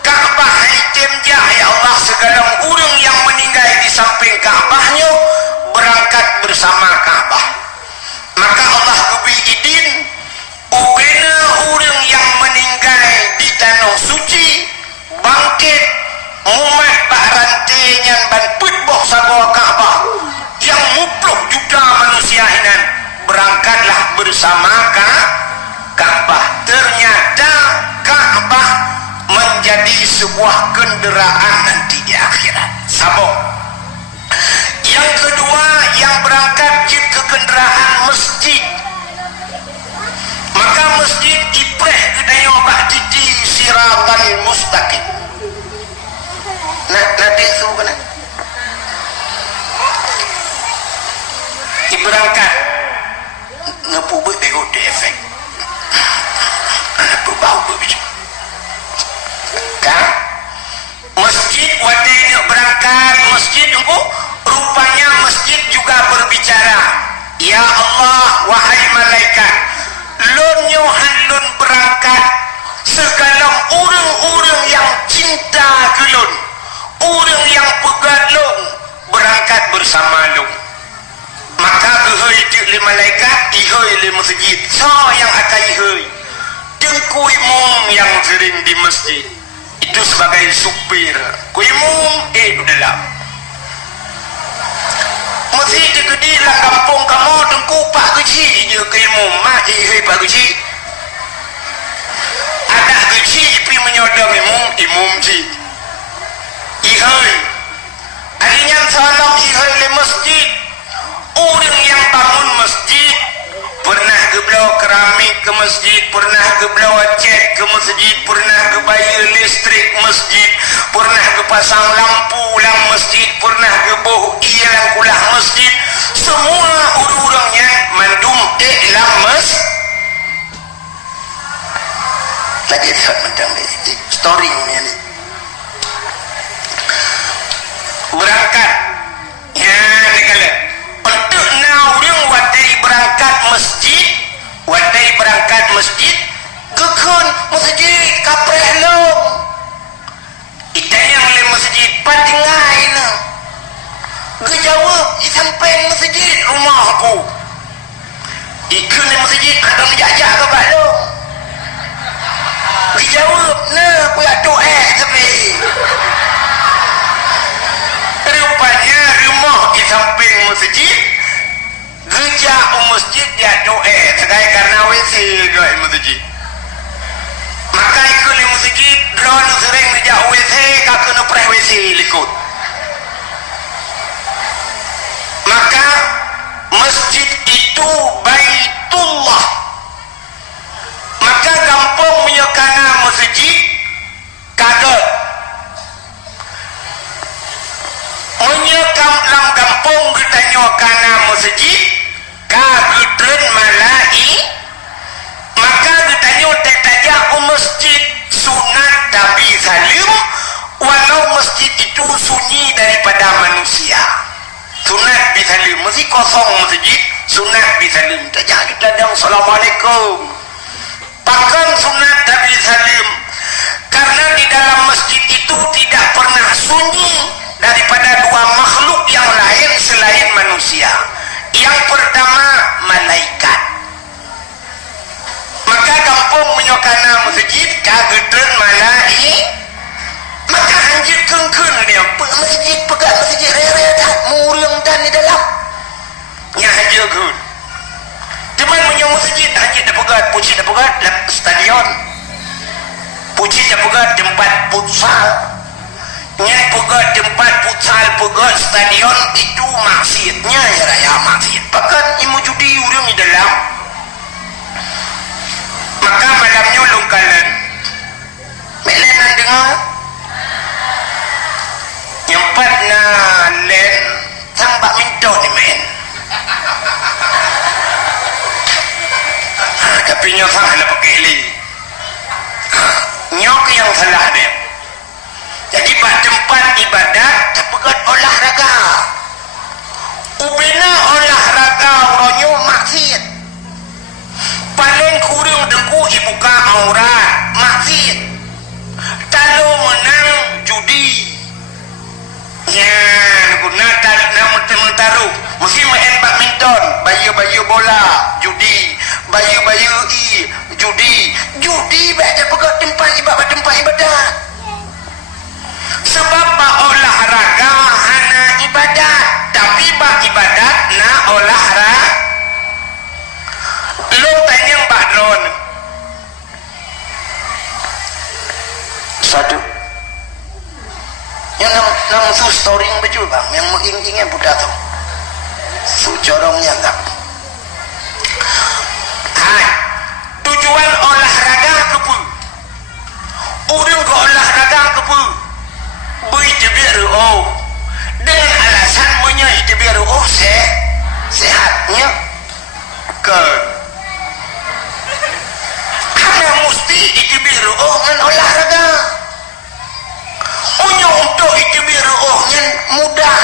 Kaabah item jah ya Allah, segala orang yang meninggal di samping Kaabahnya berangkat bersama Kaabah. Maka Allah beri izin ubena orang yang meninggal di tanah suci bangkit umat bak rantainya ban putboh sabawa Kaabah yang mupluk juta manusia hinan, berangkatlah bersama Kaabah. Ternyata Kaabah menjadi sebuah kenderaan nanti di akhirat. Sabok. Yang kedua, yang berangkat ke kenderaan masjid. Maka masjid ipreh kedai obak titi siratal mustaqim. Nanti itu kena berangkat ngepubut bego de efek berbau berbijak kan masjid wadenya berangkat masjid itu rupanya masjid juga berbicara, ya Allah, wahai malaikat, lun yohan lun berangkat segala orang-orang yang cinta ke lun, orang yang pegat lun berangkat bersama lun. Maka ihoi le malaikat, ihoi le masjid. So yang akan ihoi dengku imam yang sering di masjid itu sebagai supir. Ku imam itu dalam masjid gede lah kampung kamu dengku pak kecil je ke imam mak ihoi pak kecil. Ada kecil pi menyodong imam ji. Ihoi arinya salam ihoi le masjid. Orang yang bangun masjid pernah geblau keramik ke masjid, pernah geblau cat ke masjid, pernah gebayar listrik masjid, pernah gepasang lampu lang masjid, pernah gebuh ilang kulah masjid. Semua orang-orangnya mandum lang masjid. Lagi tak macam ni story ni. Berangkat ya ni kala untuk orang berangkat masjid, wadai berangkat masjid, kekun masjid kapreh lo. Ita yang le masjid patingai na. Geja ikut ni masjid ada menjajah ke balong dijawab nah punya doa tapi rupanya rumah di samping masjid geja masjid dia doa sekai karena WC doa masjid maka ikut di masjid drone sering geja WC kakak nu preh WC likut maka masjid itu Baitullah maka kampung menyokana masjid kaget menyokam dalam kampung kita nyokana masjid kagetren malai maka kita nyotek saja masjid sunat Nabi Salim walau masjid itu sunyi daripada manusia sunat bisalim masih kosong masjid sunat bisalim saja kita dang assalamualaikum bahkan sunat Nabi Salim karena di dalam masjid itu tidak pernah sunyi daripada dua makhluk yang lain selain manusia yang pertama malaikat maka kampung menyokana masjid kagetren malai maka anjir kengkun dia masjid pegat masjid rere dah murung dan di dalam nya anjir kun cuman punya masjid anjir dah pegat puji dah pegat stadion puji dah pegat tempat futsal nya pegat tempat futsal pegat stadion itu maksiatnya ya raya maksiat bahkan imu judi urang di dalam maka malamnya lungkalan melenan dengar nyempat na len sang bak minto ni men tapi nyok sang ala pakai li nyok yang salah dia jadi pada tempat ibadat terpegat olahraga ubena olahraga uronyo maksiat paling kurang dengku ibuka aurat maksiat kalau menang judi ya guna nak taruh mesti main badminton bayu bola judi bayu judi baca pegat tempat ibadat sebab bak olahraga hana ibadat tapi bak ibadat na olahraga lo tanya Mbak Ron satu yang nam su story yang betul bang yang mengingin budak tu su corongnya tak hai tujuan olahraga kepu orang ke olahraga kepu berjebir dengan alasan menyajebir sehatnya ke karena mesti ijebir dengan olahraga untuk ijebir nyan mudah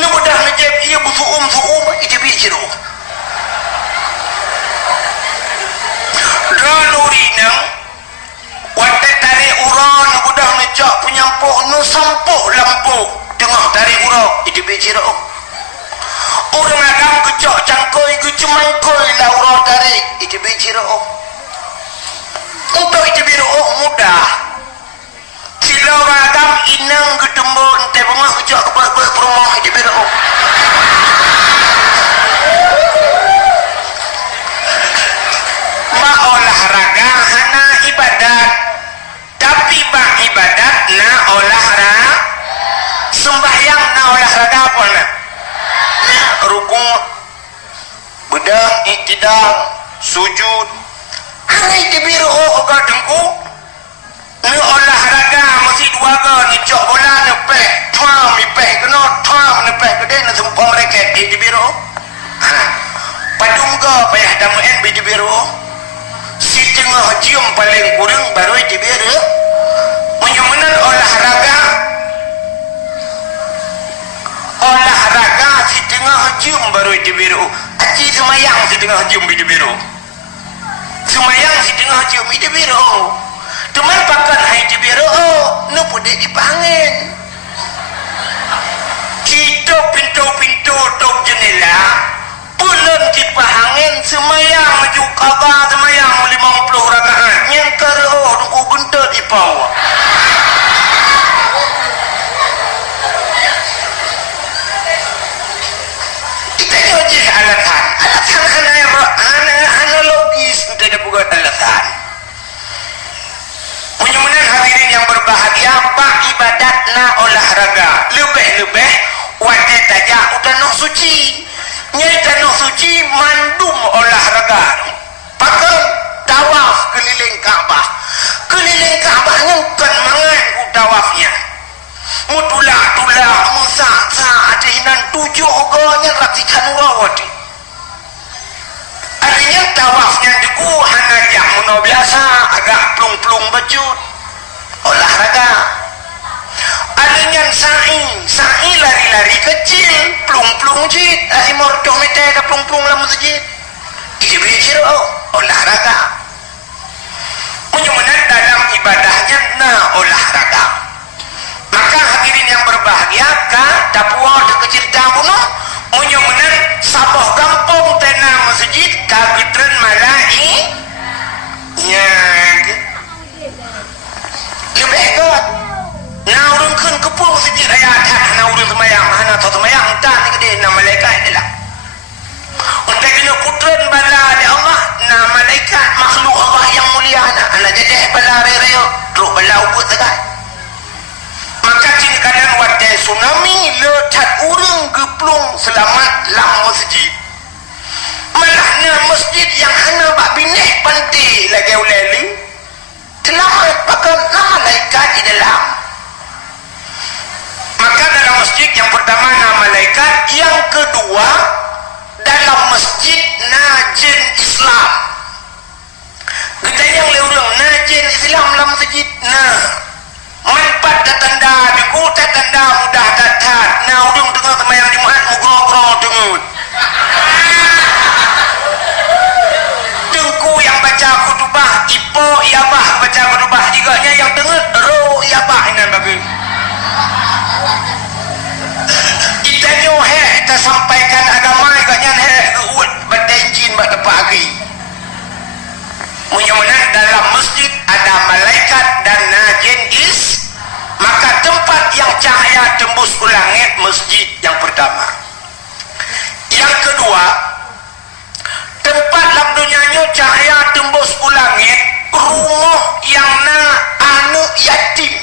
na mudah na jeb iya busuum ijebir jiro ranuri nang wate tari uron mudah na jak penyampuh nu sampuh lampu tengah tari uro ijebir jiro orang agam kecok cangkoi kecemangkoi la uro tari ijebir jiro untuk ijebir mudah sila ragam inang gedembon teh rumah kejak ke rumah je biro ma olahraga hana ibadat tapi bak ibadat na olahraga sembahyang na olahraga apa na rukuk bedah iktidal sujud anai je biro oga dengku ni olahraga mesti dua ke ni cok bola nepeh tuam ipeh kena tuam nepeh gede na sumpah mereka di biro padung ke payah damen di biro si tengah jium paling kurang baru di biro menyamanan olahraga si tengah jium baru di biro aci semayang si tengah jium di biro semayang si tengah jium di biro cuman pakan hai di biro nu pudek dipangin kita pintu tok jendela pulun dipahangin baju qada semayang 50 rakaat nyengker nunggu gentet ipau. Kita nyoje alatan analogis kita ada buat alatan. Menyusunan hadirin yang berbahagia, bak ibadatna olahraga lebih-lebih wajib saja udah noh suci nyai tanah suci mandum olahraga pakai tawaf keliling Ka'bah kan mangan ku tawafnya mutula-tula musa-sa adinan 7 gonya rakikan wawadi adanya tawafnya diku hana jamuno biasa agak plung-plung becut olahraga adanya sa'i lari-lari kecil plung-plung jit mordoh mete ada plung-plung lah masjid ijib-ijib olahraga menyusunan dalam ibadahnya olahraga. Maka hadirin yang berbahagia ka dapua kecil tamuno menyusunan saboh kampung tanah masjid kagitren malai nyag lebih kot nah urun kun kepung masjid ayat nah urun semayang hana atau semayang entah ni gede nama malaikat adalah untuk kena putren bala di Allah nah malaikat makhluk Allah yang mulia anak jadi bala raya teruk bala ubut tegak maka cini kadang wadai tsunami letak urung geplung selamat lam masjid malahnya masjid yang hana bak binih panti lagi uleli selamat pakai nama malaikat di dalam. Maka dalam masjid yang pertama nama malaikat, yang kedua dalam masjid najin Islam. Kita yang leurang najin Islam dalam masjid nah manfaat tanda di kota tanda mudah datat nah udung tengah temayang di muat mugro-gro dengut dengku yang baca khutbah ipo iabah baca khutbah jiganya yang dengut ro iabah ini bagi itanyo kita sampaikan agama iganya uat berdenjin pada pagi mudah-mudahan dalam masjid ada malaikat dan najin maka tempat yang cahaya tembus ke langit masjid yang pertama. Yang kedua tempat dalam dunianya cahaya tembus ke langit rumah yang anak yatim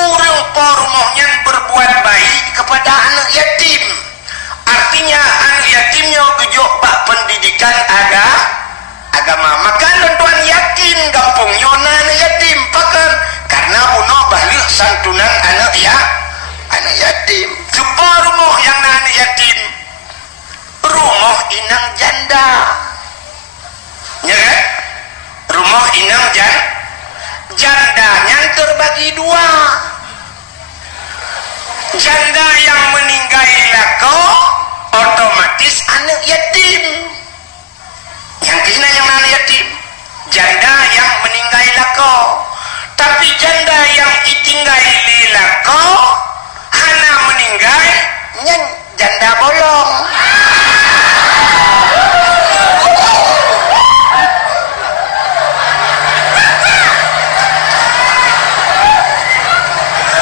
orang rumahnya berbuat baik kepada anak yatim artinya anak yatimnya gejok bak pendidikan agama maka tuan yakin kampungnya anak yatim pakan karena bunuh balik santunan anak yatim sebuah rumah yang anak yatim rumah inang janda ya kan rumah inang jandanya terbagi dua janda yang meninggal lako otomatis anak yatim yang kena yang anak yatim janda yang meninggal lako tapi janda yang ditinggal lako hana meninggal nyen janda bolong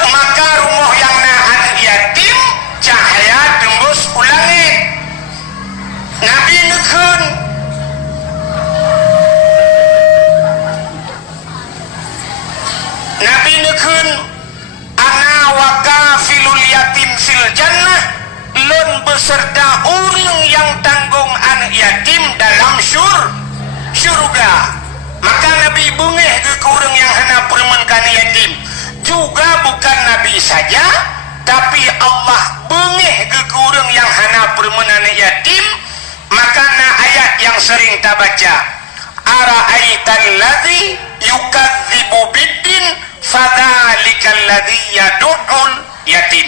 maka rumah yang anak yatim cahaya tembus ulangit Nabi nekun Nabi nekun ana wa kafilul yatim fil jannah lun beserta orang yang tanggung anak yatim dalam syurga maka Nabi bungeh ke orang yang hana permenkan yatim juga bukan Nabi saja tapi Allah bungeh ke orang yang hana permenan yatim maka ayat yang sering kita baca ara'aital ladzi yukadzibu biddin fadzalikal ladzi yad'ul yatim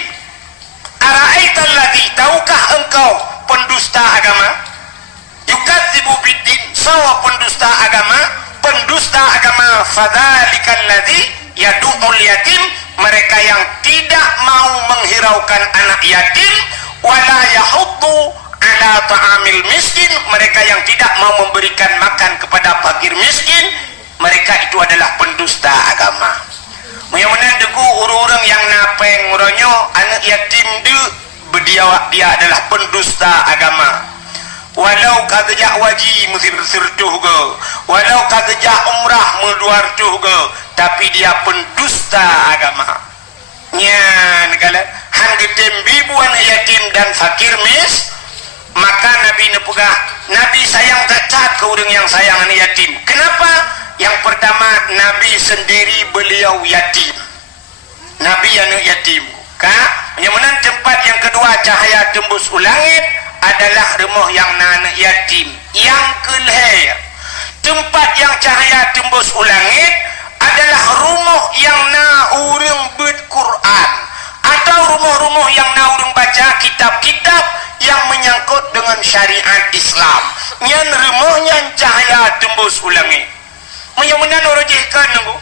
ara'aital ladzi tahukah engkau pendusta agama yukadzibu biddin sawa pendusta agama fadzalikal ladzi yad'ul yatim mereka yang tidak mau menghiraukan anak yatim wala yahuddu ala ta'amil miskin mereka yang tidak mau memberikan makan kepada fakir miskin, mereka itu adalah pendusta agama. Mudah-mudahan deku orang-orang yang napeng uronyo anak yatim dia adalah pendusta agama. Walau kagejak waji mesti bersertuh ke, walau kagejak umrah meluar tuh ke, tapi dia pendusta agama. Nyan kala han getem bibuan yatim dan fakir maka Nabi nepegah, Nabi sayang kecat ke orang yang sayang anak yatim. Kenapa? Yang pertama, Nabi sendiri beliau yatim. Nabi anak yatim. Kemudian tempat yang kedua, cahaya tembus ulangit adalah rumah yang anak yatim. Yang kelihir, tempat yang cahaya tembus ulangit adalah rumah yang na urang berquran, atau rumah-rumah yang na urang baca kitab-kitab yang menyangkut dengan syariat Islam. Yang rumahnya cahaya tembus ulangit. Mudah-mudahan orang jihkan nunggu.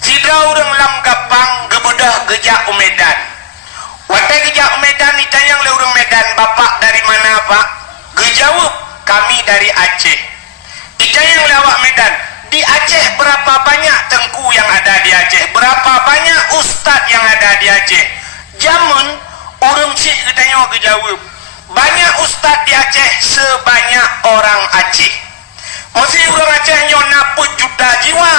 Sidra orang lam gapang gebedah gejak Medan. Watai gejak Medan ditanya oleh orang Medan, bapak dari mana pak? Gejawab, kami dari Aceh. Ditanya oleh awak Medan, di Aceh berapa banyak tengku yang ada di Aceh? Berapa banyak ustad yang ada di Aceh? Jamun orang cik ditanya gejawab, banyak ustad di Aceh sebanyak orang Aceh. Mesti orang Aceh nyona juta jiwa,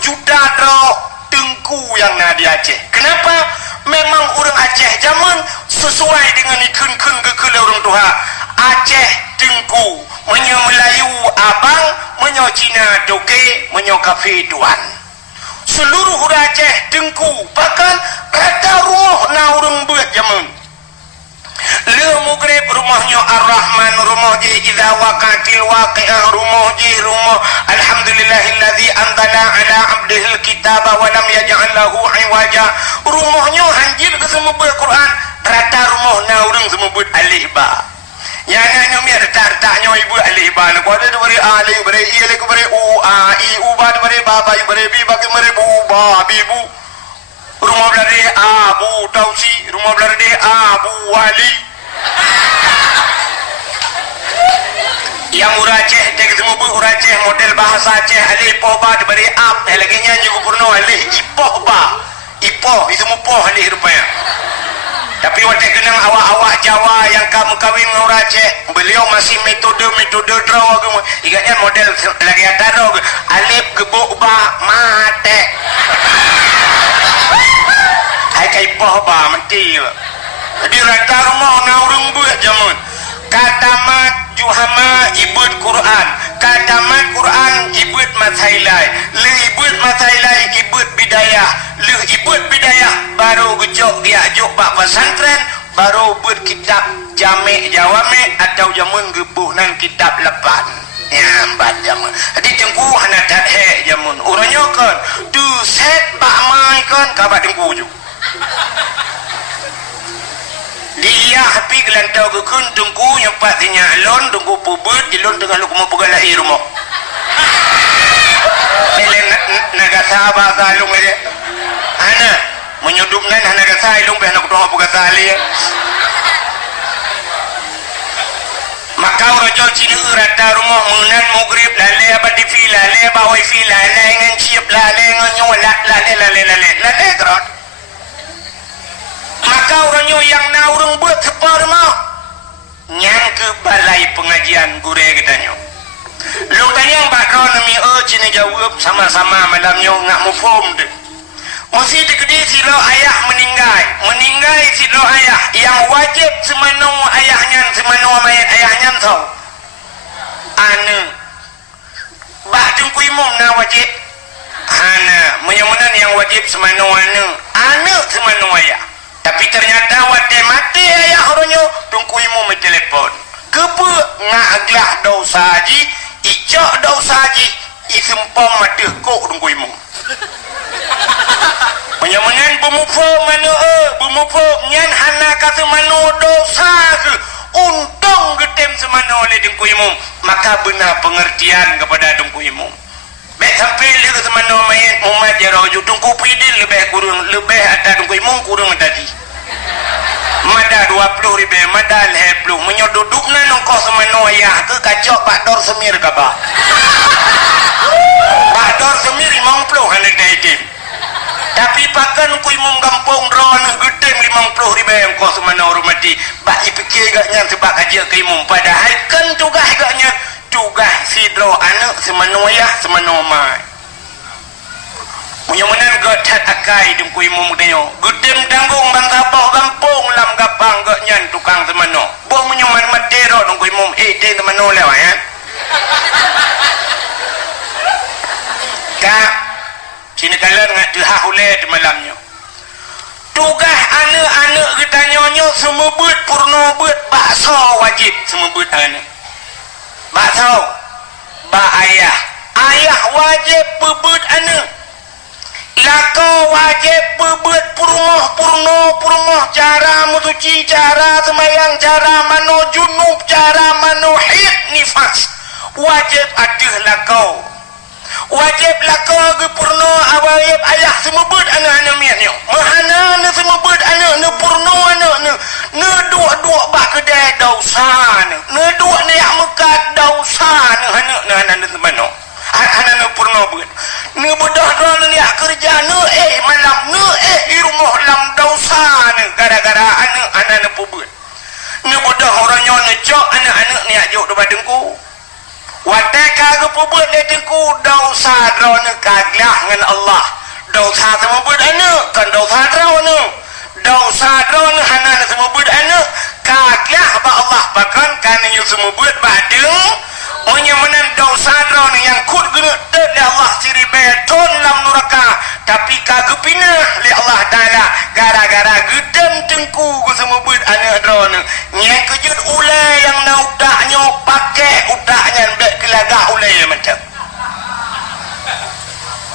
juta drok tengku yang ada di Aceh. Kenapa? Memang orang Aceh zaman sesuai dengan ikun-ikun kekele orang tua. Aceh tengku, menyo Melayu abang, menyo Cina doke, menyo kafe duan. Seluruh orang Aceh tengku, bahkan rata rumah na orang buat zaman. Le mugrib rumahnya Ar-Rahman, rumah je idza waqatil waqi'ah, rumah je rumah alhamdulillahilladzi anzala ala abdihil kitaba wa lam yaj'al lahu iwaja. Rumahnya hanjir ke semua Quran, rata rumah na urang semua buat alih ba. Ya anaknya mi ada tartaknya ibu alih ba. Ko ada beri alih beri i alih beri u a i u ba beri baba beri bi bagi beri bu ba bibu. Rumah belade Abu Tausi, rumah belade Abu Wali. Yang Aceh, dia semua pun Aceh model bahasa Aceh alih pohba diberi ap, lagi nyanyi purno alih ipoh ba, ipoh itu mupoh alih rupanya. Tapi waktu kenang awak-awak Jawa yang kamu kawin orang Aceh, beliau masih metode draw agama. Ingatnya model lagi ada alif gebuk ba mate. Hai kai poh ba mati. Di rata rumah na urang buat jamun. Katamat juhama ibut Quran, katamat Quran ibut mathailai, le ibut mathailai ibut bidayah, le ibut bidayah baru gejok dia juk bak pesantren, baru buat kitab jami' jawami atau jamun gebuhnan kitab lepan. Ya empat jamun. Jadi tengku hana dat he jamun. Urangnya kan tu set bak mai kan kabat tengku ju. Dia hapi gelantau gekun tungku nyempat tinya alon tungku pubut jelon tengah lu kemu pegal lahir rumah. Ele nagasa ba salung aja. Ana menyudupnan naga salung be anak doa pegal tali. Maka rojol sini rata rumah munan mugrib lale abadi fi lale bawai fi lale ngan ciep lale ngan nyolat lale kerot. Maka orangnya yang na orang buat separ mah nyang ke balai pengajian gure katanya. Lu tanya Mbak Ron mi cina jawab sama-sama malamnya ngak mufum deh. Mesti dikedi silo ayah meninggal silo ayah yang wajib semanu ayahnya semanu mayat ayahnya tau. Ane bah tengku imam na wajib. Ana menyamunan yang wajib semanu ane semanu ayah. Tapi ternyata waktu mati ayah orangnya tungku imu mentelepon. Kebu ngaglah dosa haji, icok dosa haji, isempom mati kok tungku imu. Menyamangan bumufo manu bumufo nyan hana kata manu dosa ke. Untung getem semana oleh tungku imu. Maka benar pengertian kepada tungku imu. Baik sampai le ke semana mayat Muhammad ya roju tungku pidil lebih kurang lebih ada tungku imung kurang tadi. Mada 20,000 mada 10 menyoduduk na nongko semano ayah ke kacok bakdor semir ke bah bakdor semir 50 hanek daikim tapi pakan ku imam kampung drone gedeng 50,000 engkau semano rumati bak ipikir gaknya sebab kaji ke imam padahal kan tugah gaknya tugah sidro anak semano ayah semano mai punya menan gatat akai dengku imum denyo gedem tanggung bangsa boh kampung lam gapang gak nyan tukang semano boh menyuman matero dengku imum ten semano lewat ya kak sini kalian ngat tuha hule di malamnya tugah anak-anak kita nyonyo semua buat purno buat bakso wajib semua buat anak bakso ba ayah wajib bebut anak lako wajib berbuat purmoh cara musuci cara semayang cara mano junub cara mano hid nifas wajib aduh lako wajib lako ke purno wajib ayah semua buat anak-anak mianyo mahana ne semua buat anak ne purno anak ne dua bak kedai dosa ne dua ne yang mekat dosa ne anak semano anak purno buat ni budak drone ni kerja ni malam ni rumah lam dosa ni gara-gara anak pubut ni budak orangnya ngecok anak-anak ni ajuk depan dengku wateka ke pubut ni dengku dosa drone kaglah dengan Allah dosa sama bud anak kan dosa drone dosa drone anak sama bud anak kaglah ba Allah bahkan kan you semua bud badeng menyamanan dosa drone yang kut guna dan Allah siri beton lam neraka tapi kagak pinah li Allah Ta'ala gara-gara gedem tengku ku semua bud anak drone yang kejut ulai yang na udaknya pakai udaknya bek kelagak ulai macam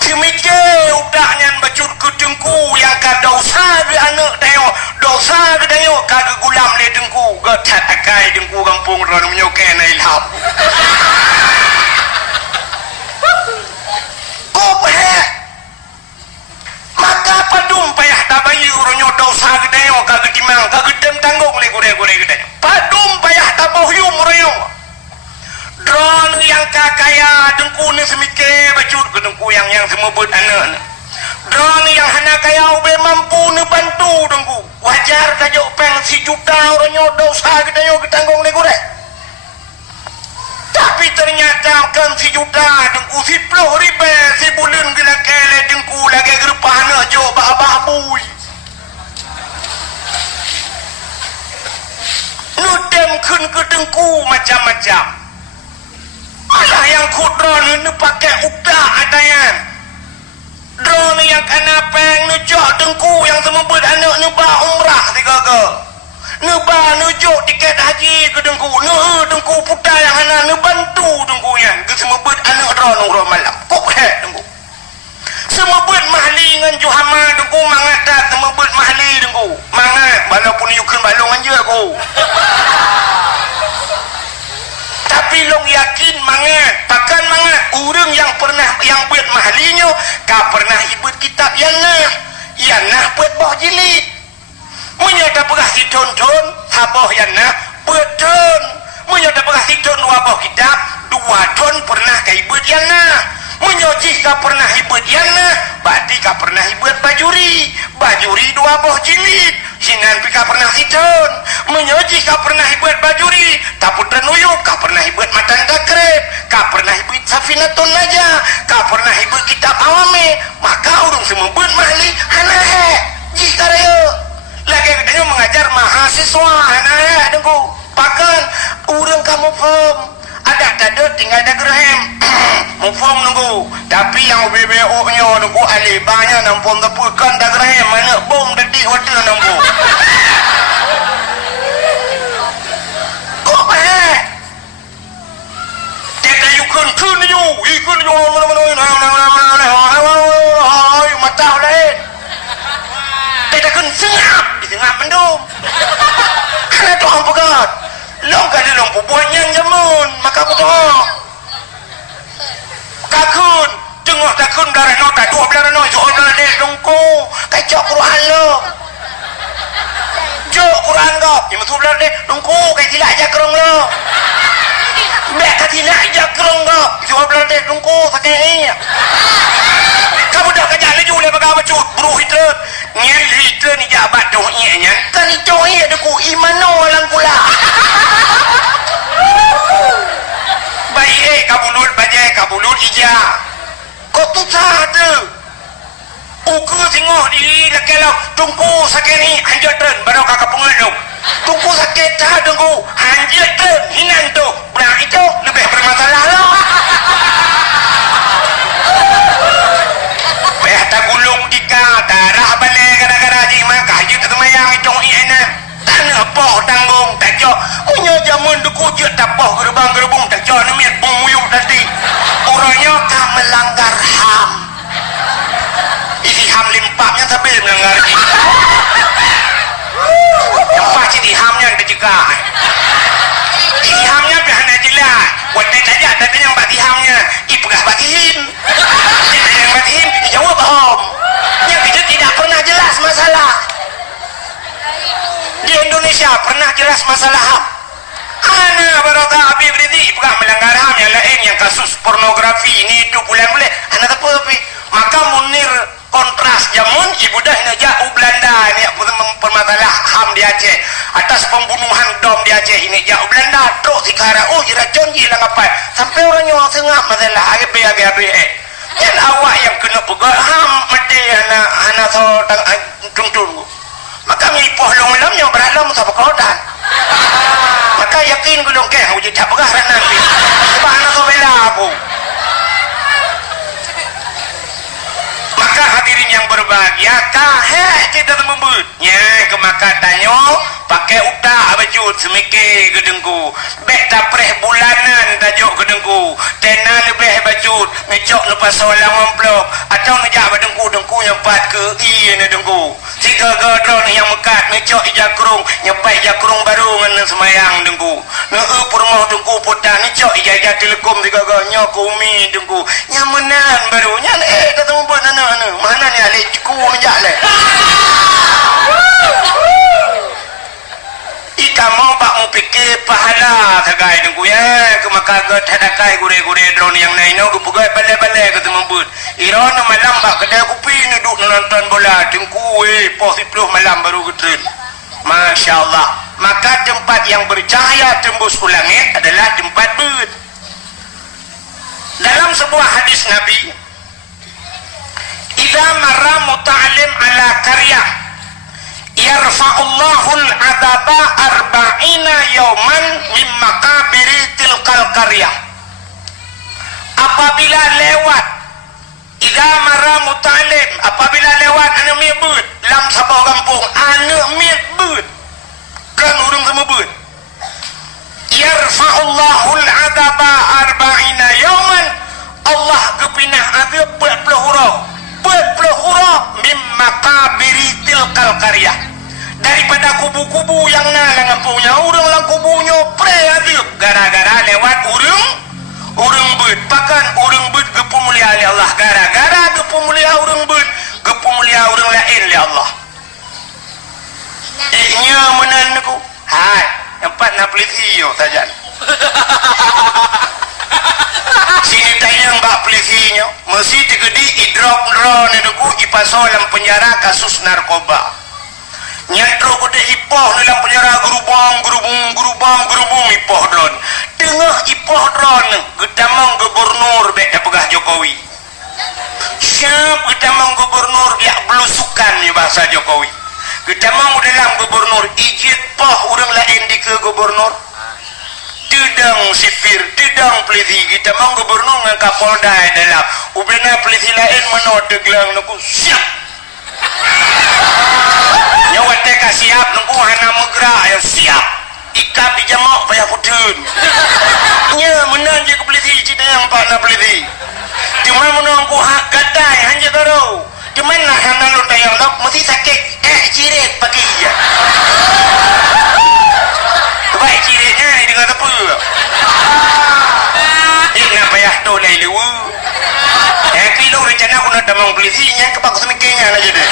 semike udaknya bacut ke tengku yang ka dosa ke anak tengok dosa ke tengok kagak gulam le tengku gatat akai tengku kampung drone menyokai na ilham maka padum payah tabayi uronyo dosa gede yo kagak timang kagak dem tanggung le gure gede padum payah taboh yum uronyo drone yang kakaya dengku ni semike bacut ke dengku yang semua buat anak drone yang hana kaya ube mampu ni bantu dengku wajar tajuk peng si juta uronyo dosa gede yo ketanggung le gure tapi ternyata kan si juta dengku si 10,000 si bulan gila kele dengku lagi gerupah nak jo bababui nudem kun ke dengku macam-macam ada yang kudron ni pakai utak adayan drone yang kena peng nujok dengku yang semua beranak nuba umrah tiga-tiga nuba nujuk tiket haji ke dengku dengku putar yang hana nubantu dengku yang ke semua buat anak drone umrah malam kok hek dengku semua buat mahli dengan juhama dengku mangat tak semua buat mahli dengku mangat walaupun yukun balong anja aku tapi long yakin mangat pakan mangat urang yang pernah yang buat mahlinya ka pernah ibut kitab yang nah buat boh jilid menyata pegah ditonton saboh yang nak beton menyata pegah diton 2 boh kitab 2 ton pernah ke ibut yang nak menyojih ka pernah ibut yang nak berarti ka pernah ibut bajuri 2 boh jilid sinan pika pernah diton menyojih ka pernah ibut bajuri taputan uyuk ka pernah ibut matan takrib ka pernah ibut safinatun naja ka pernah ibut kitab awame maka urung semua buat mahli hana jika raya lagi katanya mengajar mahasiswa anak dengku pakan urang kamu form ada tadi tinggal ada gerhem mu form nunggu tapi yang BBO nya nunggu alibanya nampun tepukan dah gerhem mana bom dedik hotel nunggu kok teka yukun kun yu ikun yu mata lain teka kun sengap tengah mendung karena Tuhan pegat long kali long pubuannya jamun maka betul kakun tengok kakun darah nota 12 no jo darah dek dongku kacau Quran lo jo Quran kau yang betul betul deh tungku kayak tidak jakrong lo bek kat tidak jakrong kau betul betul deh tungku sakit kamu dah kerja laju le bagai bacut buru Hitler nyen Hitler ni jabat tu nyen kan itu ada ku imano lang kula baik kabulut bajai kabulut ija kau tu satu uku singoh di lekelau tungku sakit ni hanjat tren baru kakak pengaduk tungku sakit cah tungku hanjat tren hinan tu benar itu lebih bermasalah lah tak gulung dika darah balik gara-gara di maka je ketemayang itu ianan tanah poh tanggung tak jauh punya zaman duku je tak poh gerbang-gerbung tak jauh ni bung muyuk tadi orangnya tak melanggar HAM isi HAM limpahnya tapi melanggar yang pasti di HAM-nya ada juga isi HAM-nya berhana jelas wadah saja tapi yang bati HAM-nya ipegah batin yang batin jawab om yang itu tidak pernah jelas masalah di Indonesia pernah jelas masalah HAM ana barokah habib berhenti pernah melanggar HAM yang lain yang kasus pornografi ini itu bulan-bulan ana tapi maka munir kontras jamun ibu dah jauh Belanda ini permasalah HAM di Aceh atas pembunuhan dom di Aceh ini jauh Belanda terus dikara jiracun hilang apa sampai orangnya tengah masalah agak yang awak yang kena pegang HAM mati anak seorang tungtung maka mipoh long-long yang beralam sama kodan maka yakin gulung keh uji tak pegang nanti sebab anak tu bela aku maka hadirin yang berbahagia kahek kita membut nya kemakatannya pakai utak bajut semikir gedengku bek tapreh bulanan tajuk gedengku tena lebih bajut ngecok lepas solang memplok atau ngejak badengku yang 4 ke i ni dengku 3 gadron yang mekat ngecok ijakrung nyepai jakrung baru dengan semayang dengku ngeu permoh dengku putan ngecok ijajah telekom 3 ganya kumi dengku nyamenan baru nyan ketemu buat mana ni alik ku ngejak le kamu bak mu fikir pahala sagai dengku ya ke maka get hadakai gure-gure drone yang lain no gupugai balai-balai ke tembut irona malam bak kedai kopi ni duk nonton bola dengku poh 10 malam baru getren masyaallah maka tempat yang bercahaya tembus ke langit adalah tempat bud dalam sebuah hadis Nabi idza marra muta'allim ala qaryah yarfa'ullahul adaba arba'ina yawman min makabiri tilkal qaryah apabila lewat idza marra muta'allim apabila lewat anu mibut lam sabah kampung anu mibut kan urang sama but yarfa'ullahul adaba arba'ina yawman Allah kepinah azab 40 huruf min makabiri tilkal qaryah daripada kubu-kubu yang nalang punya urang lang kubunya pre-adib gara-gara lewat urang bet pakan urang bet gepemulia oleh Allah gara-gara gepemulia urang bet gepemulia urang lain oleh Allah nya menan aku hai empat nak peliti yo tajan sini tayang bak pelitinya mesti digedi idrop drone itu ipasolam penjara kasus narkoba nyantro kode ipoh dalam penjara gerubung ipoh drone tengah ipoh drone gedamang gubernur bek pegah Jokowi siap gedamang gubernur dia belusukan ni bahasa Jokowi gedamang dalam gubernur ijit poh urang lain di ke gubernur tidak sipir, tidak peliti kita mau gubernur dengan kapolda dalam ubena peliti lain menodeg lang nunggu siap nyawa teka siap nunggu hana megerak ya siap ikap di jamak payah putun nya menang je ke peliti cita yang pak nak peliti cuma menunggu hak gadai hanya baru cuma nak hana lu tayang lok mesti sakit cirit pagi ya baik ciritnya ini dengan apa ini payah tu lai lewa kilo rencana aku nak damang polisinya kepak semikirnya aja deh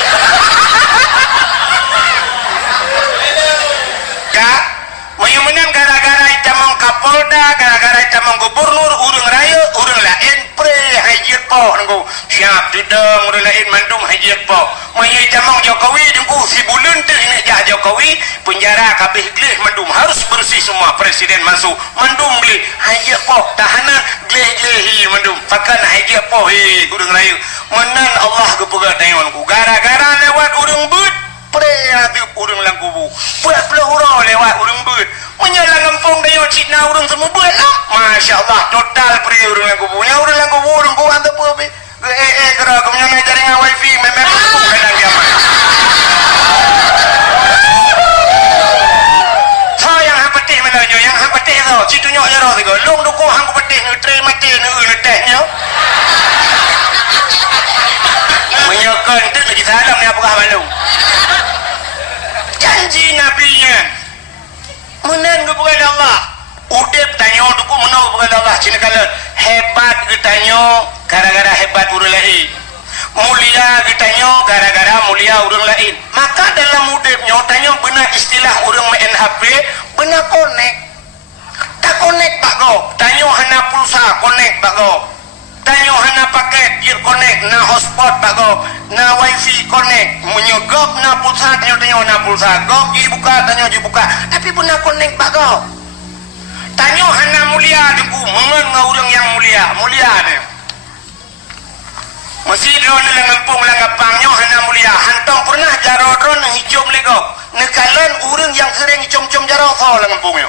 menang gara-gara itamong kapolda, gara-gara itamong gubernur, urang raya, urang lain pre hajir po nunggu siap tidak urang lain mandum hajir po. Maya itamong Jokowi nunggu si bulan tu ini jah Jokowi penjara kabeh gleh mandum harus bersih semua presiden masuk mandum beli hajir po tahanan gleh mandum pakan hajir po urang raya menan Allah gepega tayong ku gara-gara lewat urang but pre hati urang langkubu pula hura lewat urang but menyala ngempong dayo cina urang semua buat lah Masya Allah total pre urang langkubu nya urang langkubu urang ku anta pe kera kemudian jaringan wifi memang aku kadang diaman so yang hang petih melanjo yang hang petih tu situ nyok jero tiga long dukung hang petih nutre mati netehnya menyokan tu lagi salam ni apakah malu janji nabinya menan kepada Allah udep tanya dukung menau kepada Allah cina kala hebat ditanya gara-gara hebat urang lain mulia ditanya gara-gara mulia urang lain maka dalam udepnya tanya benar istilah urang main HP benar connect tak connect pak go tanya hana pulsa connect pak go tanya hana paket gear connect na hotspot pak go na wifi connect menyogok na pulsa tanya na pulsa go dibuka tanya dibuka tapi benar connect pak go tanya hana mulia deku mengen ngurang yang mulia ni masih drone lang ngempung lang ngapangnya hana mulia hantong pernah jaro drone nang hijom lego nekalan urang yang sering hijom jaro tho lang ngempungnya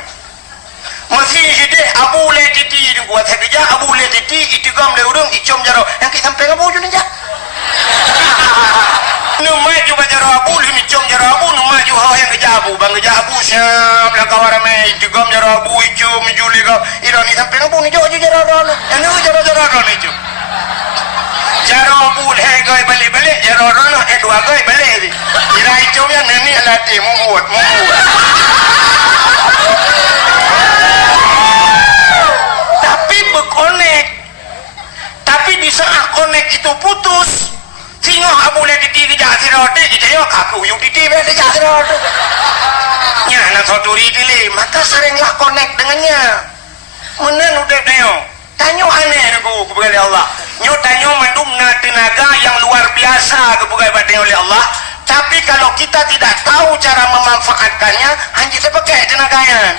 masih hide abu le titi deku athe kerja abu le titi itigam le urang hijom jaro yang kita sampai abu jun ja nu maju jaro abu le hijom jaro abu nu maju hawa yang kerja abu bang kerja abu siap lang kawarame itigam jaro abu hijom juli go ironi sampai abu ni jo jaro drone yang nu jaro drone hijom jaro bul hai goi balik jaro rono dua goi balik ni kira icom yang nani alati muut tapi berkonek tapi di saat konek itu putus singo abule di tv jati rote kita yo kaku yung di tv jati rote nya na soturi dili maka seringlah konek dengannya menan udah deo tanyo aneh kepada Allah nyo tanyo mendumna tenaga yang luar biasa kepada oleh Allah tapi kalau kita tidak tahu cara memanfaatkannya hanya kita pakai tenaganya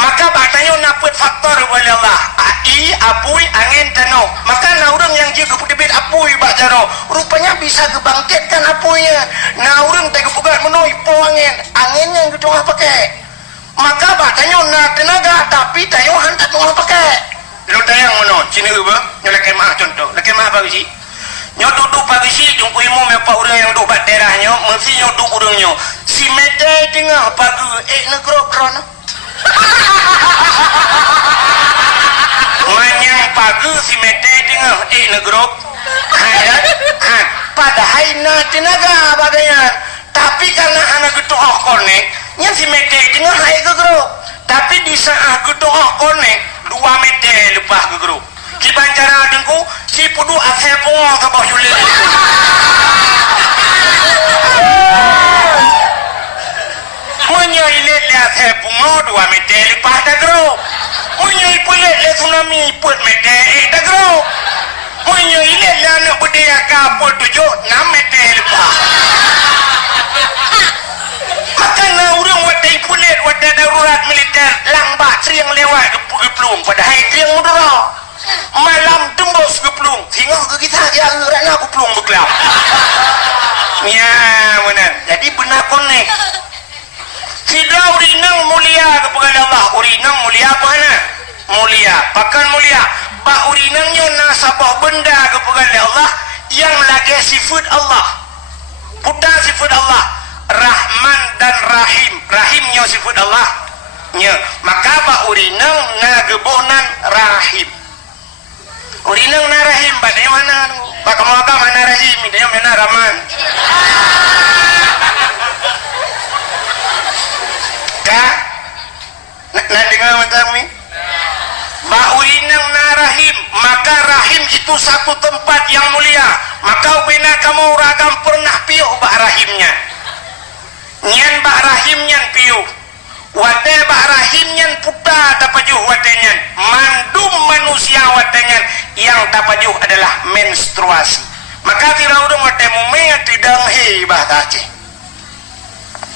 maka batanya naput faktor oleh Allah ai apui angin tano maka naurang yang juga debit apui bak jaro rupanya bisa kebangkitkan apuinya naurang tega bukan menoi po anginnya yang kita pakai maka batanya na tenaga tapi tayo hantar tengah pakai lu tayang mono cina uba nyolek kemah contoh lek kemah apa sih nyo duduk pagi sih jungku imu me pa urang yang duduk bat daerahnya mesti nyo duduk urangnya si mete tengah pagi negro krono manyang pagi si mete tengah negro padahal na tenaga bagayan tapi karena anak gitu konek nya si mete tengah hai gegro tapi di saat gitu konek 2 meter lepas ke grup kibancara dengku si pudu asal pungo ke bawah yulir menyailit le asal pungo 2 meter lepas ke grup menyailit le tsunami 4 meter ke grup menyailit le anak budaya kapal 7 6 meter lepas maka na urang wadai pulit wadai darurat militer lambat sering lewat geplung padahal triang mudara malam tembus geplung tengok ke kita dia rana geplung berkelap ya benar jadi benar konek tidak urinang mulia kepada Allah urinang mulia apa mana mulia pakan mulia pak urinangnya nasabah benda kepada Allah yang lagi sifat Allah putar sifat Allah Rahman dan Rahim Rahimnya sifat Allah nya maka pak urinang ngagebunan Rahim urinang na Rahim pada mana pak kamu mana Rahim dia mana Rahman kah nak dengar macam ni pak urinang na Rahim maka Rahim itu satu tempat yang mulia maka bina kamu ragam pernah piuk pak Rahimnya nyan bak rahim nyan piu wate bak rahim nyan puta tapajuh watenyan, mandum manusia watenyan yang tapajuh adalah menstruasi. Maka tirau dong wate mume tidang he bah tace.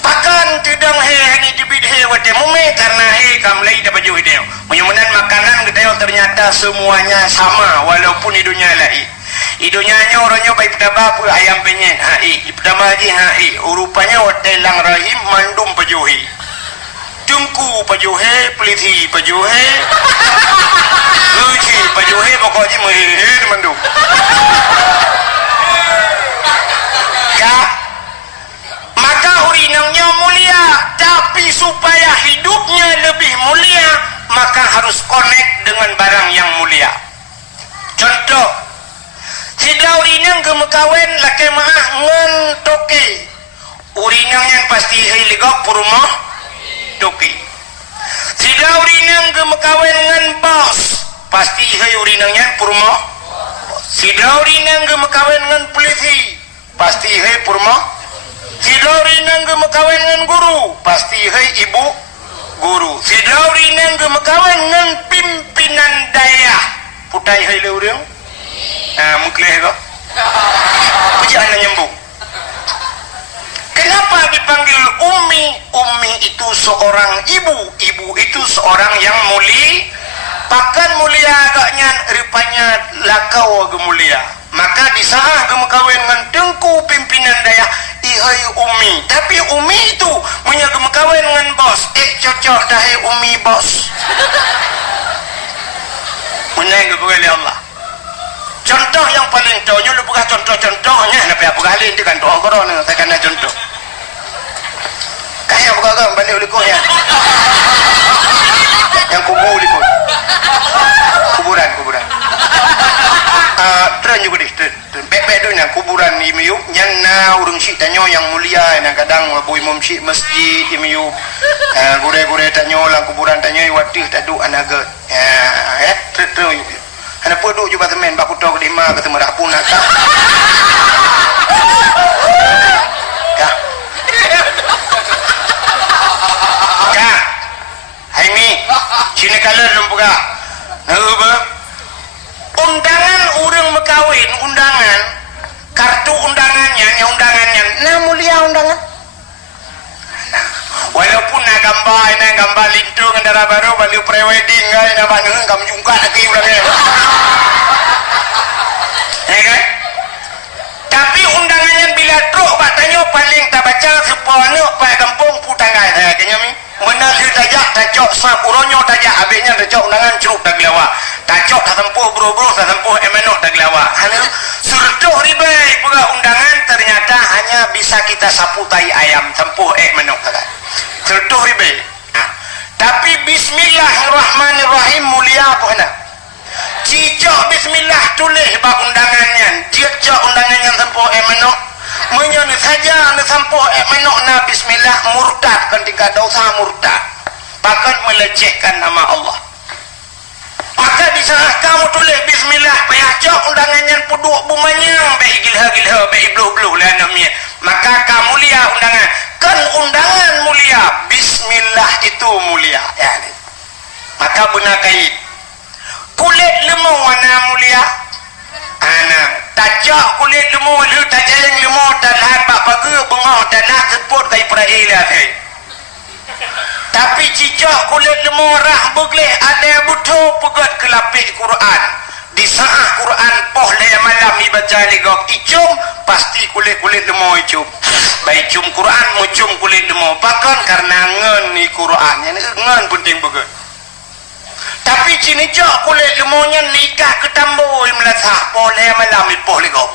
Pakan tidang he ni dibid he wate mume karena he kamlai tapajuh dia. Menyumenan makanan kita ternyata semuanya sama walaupun idunya lain. Idunya orangnya baik pertama apa ayam penyet hai pertama haji hai rupanya watelang rahim mandum pajuhi tungku pajuhi peliti pajuhi luci pajuhi pokoknya mehir mandum ya. Maka urinangnya mulia, tapi supaya hidupnya lebih mulia maka harus connect dengan barang yang mulia. Contoh, sida urinang gemekawen laki maah ngen toke. Urinangnya pasti hiligok purmoh toke. Sida urinang gemekawen ngen bos, pasti urinangnya purmoh. Sida urinang gemekawen ngen polisi, pasti purmoh. Sida urinang gemekawen ngen guru, pasti ibu guru. Sida urinang gemekawen ngen pimpinan daya, putai le urang. Mengkelih kok perjalanan nyambung. Kenapa dipanggil Ummi? Ummi itu seorang ibu, ibu itu seorang yang mulia. Pakan mulia agaknya rupanya lakau gemulia. Maka disah gemekawin dengan dengku pimpinan daya ihai Ummi. Tapi Ummi itu punya gemekawin dengan bos. Cocok dah Ummi bos. Menang kepada Allah. Contoh yang paling tahunya lu buka contoh-contohnya kenapa apa kali itu kan doa korona saya kena contoh kayak buka balik uliku ya yang kuburan tren juga deh bebek tu yang kuburan imiu yang na urung syik tanyo yang mulia yang kadang bu imam syik masjid imiu gure-gure tanyo lang kuburan tanyo watih tadu anaga tren Anak podok juga temen baku tahu di mana ketemu dah pun nak. Ya. Ya. Hai mi, sini kalian lembuga. Apa? Undangan orang mekawin, undangan kartu undangannya, nah mulia undangan. Walaupun nak gambar lintung kendara baru balik pre-wedding kan nak bangun kamu jungka lagi orangnya. Ya kan? Tapi undangannya bila truk pak tanya paling tak baca sepone pak kampung putangai saya kenya mi. Mana dia tajak tajok sapuronyo tajak habisnya tajok undangan curug tak lawa. Tajok tak tempuh bro-bro tak tempuh emenok tak lawa. Hanya surduh ribai pula undangan ternyata hanya bisa kita sapu tai ayam tempuh menok tak. Surduh ribai. Tapi bismillahirrahmanirrahim mulia apa hendak? Cicok bismillah tulis bak undangannya. Cicok undangannya tempuh menok. Menyon saja tempuh menok na bismillah murtad ketika dosa murtad. Bahkan melecehkan nama Allah. Maka di saat kamu tulis bismillah payacok undangannya puduk bumanya baik gilha baik bluh lah namanya. Maka kamu lihat undangan kan undangan mulia bismillah itu mulia ya. Maka benar kait kulit lemau warna mulia anak tajak kulit lemau lu tajak yang lemau tanah bak pagi bengah tanah sebut kai perailah kai. Tapi cicak kulit lemau rah begleh ada butuh pegat kelapik Quran. Di saat Quran poh le malam dibaca legok icum pasti kulit lemau icum. Baik cium Quran mucum kulit lemau bahkan karena ngen ni Quran yang ngen penting begat. Tapi cini cok kulit lemaunya nikah ketambui melatah poh le malam poh legok.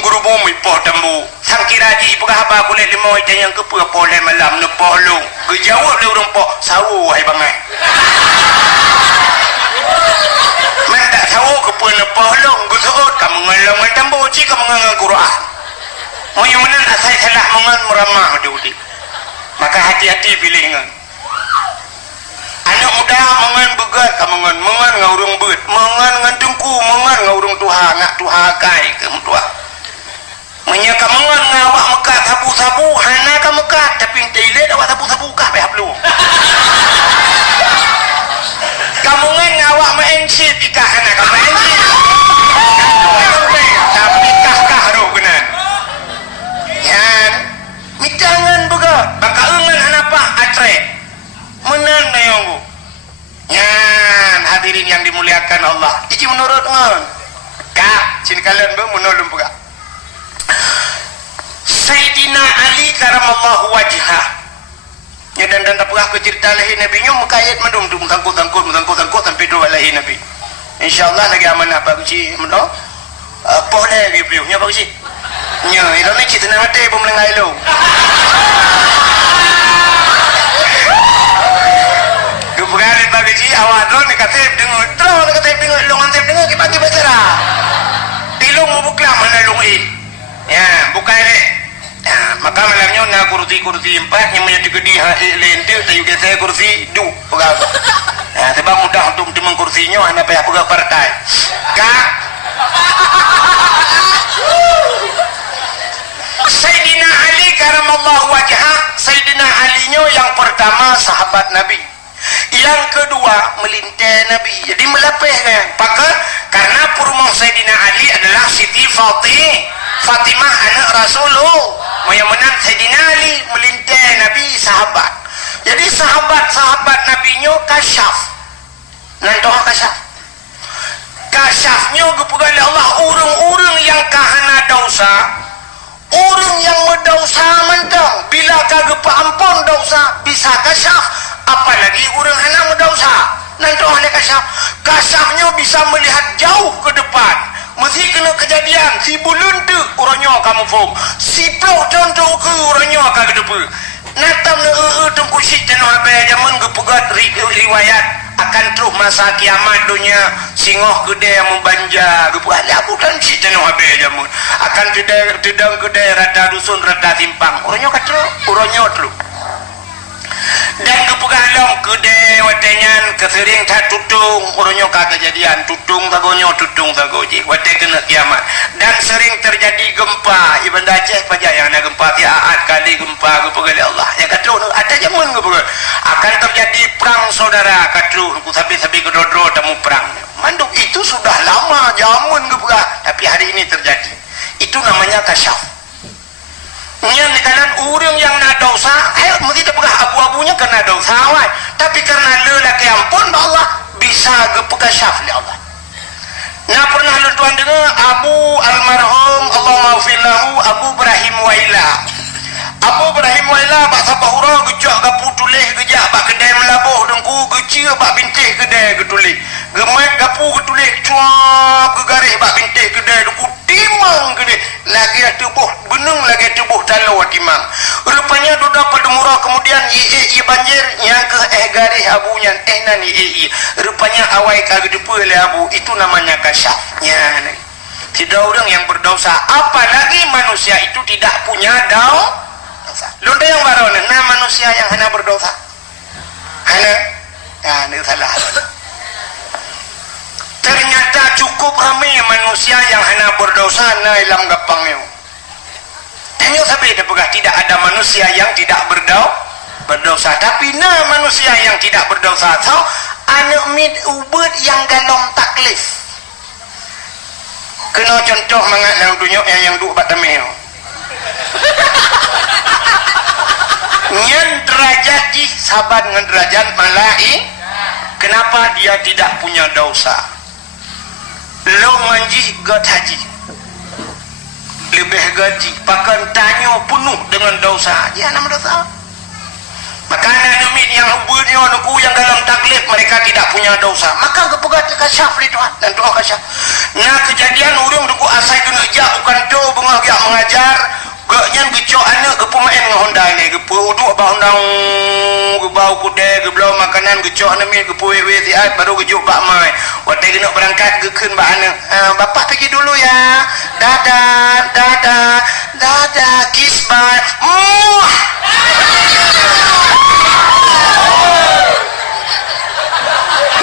Gurubum ipoh tambu sang kiraji ibu kahaba kulit lemau itu yang kepuh poh le malam nepoh lu gejawab le urung poh sawu hai bangai mentak sawu kepuh nepoh lu gusut kamu ngelang tambu ci kamu ngelang Quran menyunan asai salah mengan meramah diudi maka hati-hati pilih ngan anak muda mengan begat kamu mengan ngaurung beut mengan ngandungku mengan ngaurung tuha nak tuha kai ke mutua menyaka mengan ngawak mekat sabu-sabu hana ka Mekah tapi Thailand awak sabu-sabu kah pihak lu. Kamu awak main shit ikah hana ka main shit. Tapi kah ro kenan. Yan mitangan boga baka eungan hanapa atre. Menan na yonggu. Yan hadirin yang dimuliakan Allah. Iki menurut ngon. Kak, sini kalian be menolong boga. Sayyidina Ali karamallahu wajhah. Ya dan tapugah ke cerita lahi Nabi nya mukayat madum tu tangkut sampai doa lahi Nabi. Insyaallah lagi amanah Pak Guci meno. Boleh review nya Pak Guci. Nya ilo ni cerita nak ada pun melengai lo. Keberani Pak Guci awak drone ni kata dengar drone kata dengar long antep dengar kita bagi bacara. Tilung mu bukla mana long in. Ya, bukan ni. Ya, maka malamnya na kursi empat yang menjadi gede lente tayu ke saya kursi du pegang. Ya, sebab mudah untuk timang kursinya hanya payah pegang partai. Kak Sayyidina Ali karamallahu wajhah, Sayyidina Ali nya yang pertama sahabat Nabi. Yang kedua melintai Nabi. Jadi melapih kan. Maka karena purmah Sayyidina Ali adalah Siti Fatimah anak Rasulullah. Yang menang Sayyidina Ali melintai Nabi sahabat. Jadi sahabat-sahabat Nabi nyo kasyaf. Nantoh kasyaf. Kasyafnya kepada Allah urang-urang yang kahana dosa. Orang yang berdosa mentang bila kagak ampun dosa bisa kasyaf, apalagi orang hana berdosa. Nanti hanya kasyaf. Kasyafnya bisa melihat jauh ke depan. Mesti kena kejadian si bulun tu orangnya kamu faham. Si plok contoh ke orangnya ke depan. Natam tunggu si tenor apa zaman kepegat riwayat akan terus masa kiamat dunia singoh gede yang membanja kepegat aku dan si tenor apa zaman akan tidak gede rada dusun rada timpang orangnya kata orangnya terus dan kepegat long gede watenyan kesering tak tutung orangnya kejadian tutung sagoji wate kena kiamat dan sering terjadi gempa Ibn Aceh pajak yang ada gempa tiaat kali gempa kepegat Allah yang kata ada zaman kepegat akan terjadi perang saudara kata sabi kedodro temu perang manduk itu sudah lama zaman kepegat tapi hari ini terjadi itu namanya kasyaf. Yang dikanan orang yang nak dosa, ayo mesti terpegah abu-abunya karena dosa awal. Tapi karena lelaki ampun Allah bisa gepegah syaf oleh Allah. Nah pernah tuan dengar Abu almarhum Allah maafillahu Abu Ibrahim Waila. Abu Ibrahim Waila bak sabahura gejak gapu tulih gejak bak kedai melabuh dengku gecil bak bintih kedai getulih. Gemat gapu getulih cuap gegarih bak bintih kedai dengku timang kedai. Lagi tubuh benung lagi tubuh talau timang. Rupanya duda pada murah kemudian i banjir yang ke garih abunya nani rupanya awai kagak depu oleh abu itu namanya kasyafnya. Tidak orang yang berdosa apalagi manusia itu tidak punya dosa. Londa yang baru nah manusia yang hanya berdosa. Hanya ini salah. Ternyata cukup ramai manusia yang hanya berdosa na ilam gapangnya. Tanya sampai tidak ada manusia yang tidak berdosa. Tapi na manusia yang tidak berdosa so anak mid ubud yang galom taklif. Kena contoh mangat dalam dunia yang duk batamil. Nyan derajat di sahabat dengan derajat malai. Kenapa dia tidak punya dosa? Lo manji gat haji lebih gaji pakan tanya penuh dengan dosa dia nama dosa. Maka anak yang hubunnya anuku yang dalam taklif mereka tidak punya dosa maka kepegat kasyaf li Tuhan dan doa kasyaf. Nah kejadian orang duku asai kena jak bukan tu bengah jak mengajar gaknya gecok anak ke pemain Honda ni ke uduk bah Honda ke bau kuda ke belau makanan gecok anak mi ke wewe siat baru gejuk bak mai waktu kena berangkat ke keun bak anak bapak pergi dulu ya dadah kiss bye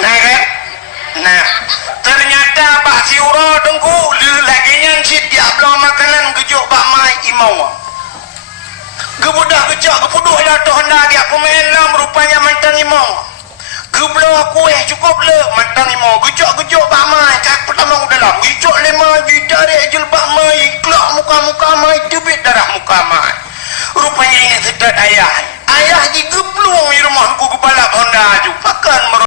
nah kan nah ternyata bak siura dengku lagi nyan sit dia belau makanan gejuk bak mai imau Gebudah gejak gepuduh lah tu hendak dia pemain lam rupanya mantan imong. Geblah kuih cukup le mantan imong gejak-gejak bak mai kak pertama udah dalam gejak lema tarik jilbab mai kelak muka-muka mai tebit darah muka mai. Rupanya ini sedap ayah. Ayah di geblung di rumah ku kepala Honda ju. Pakan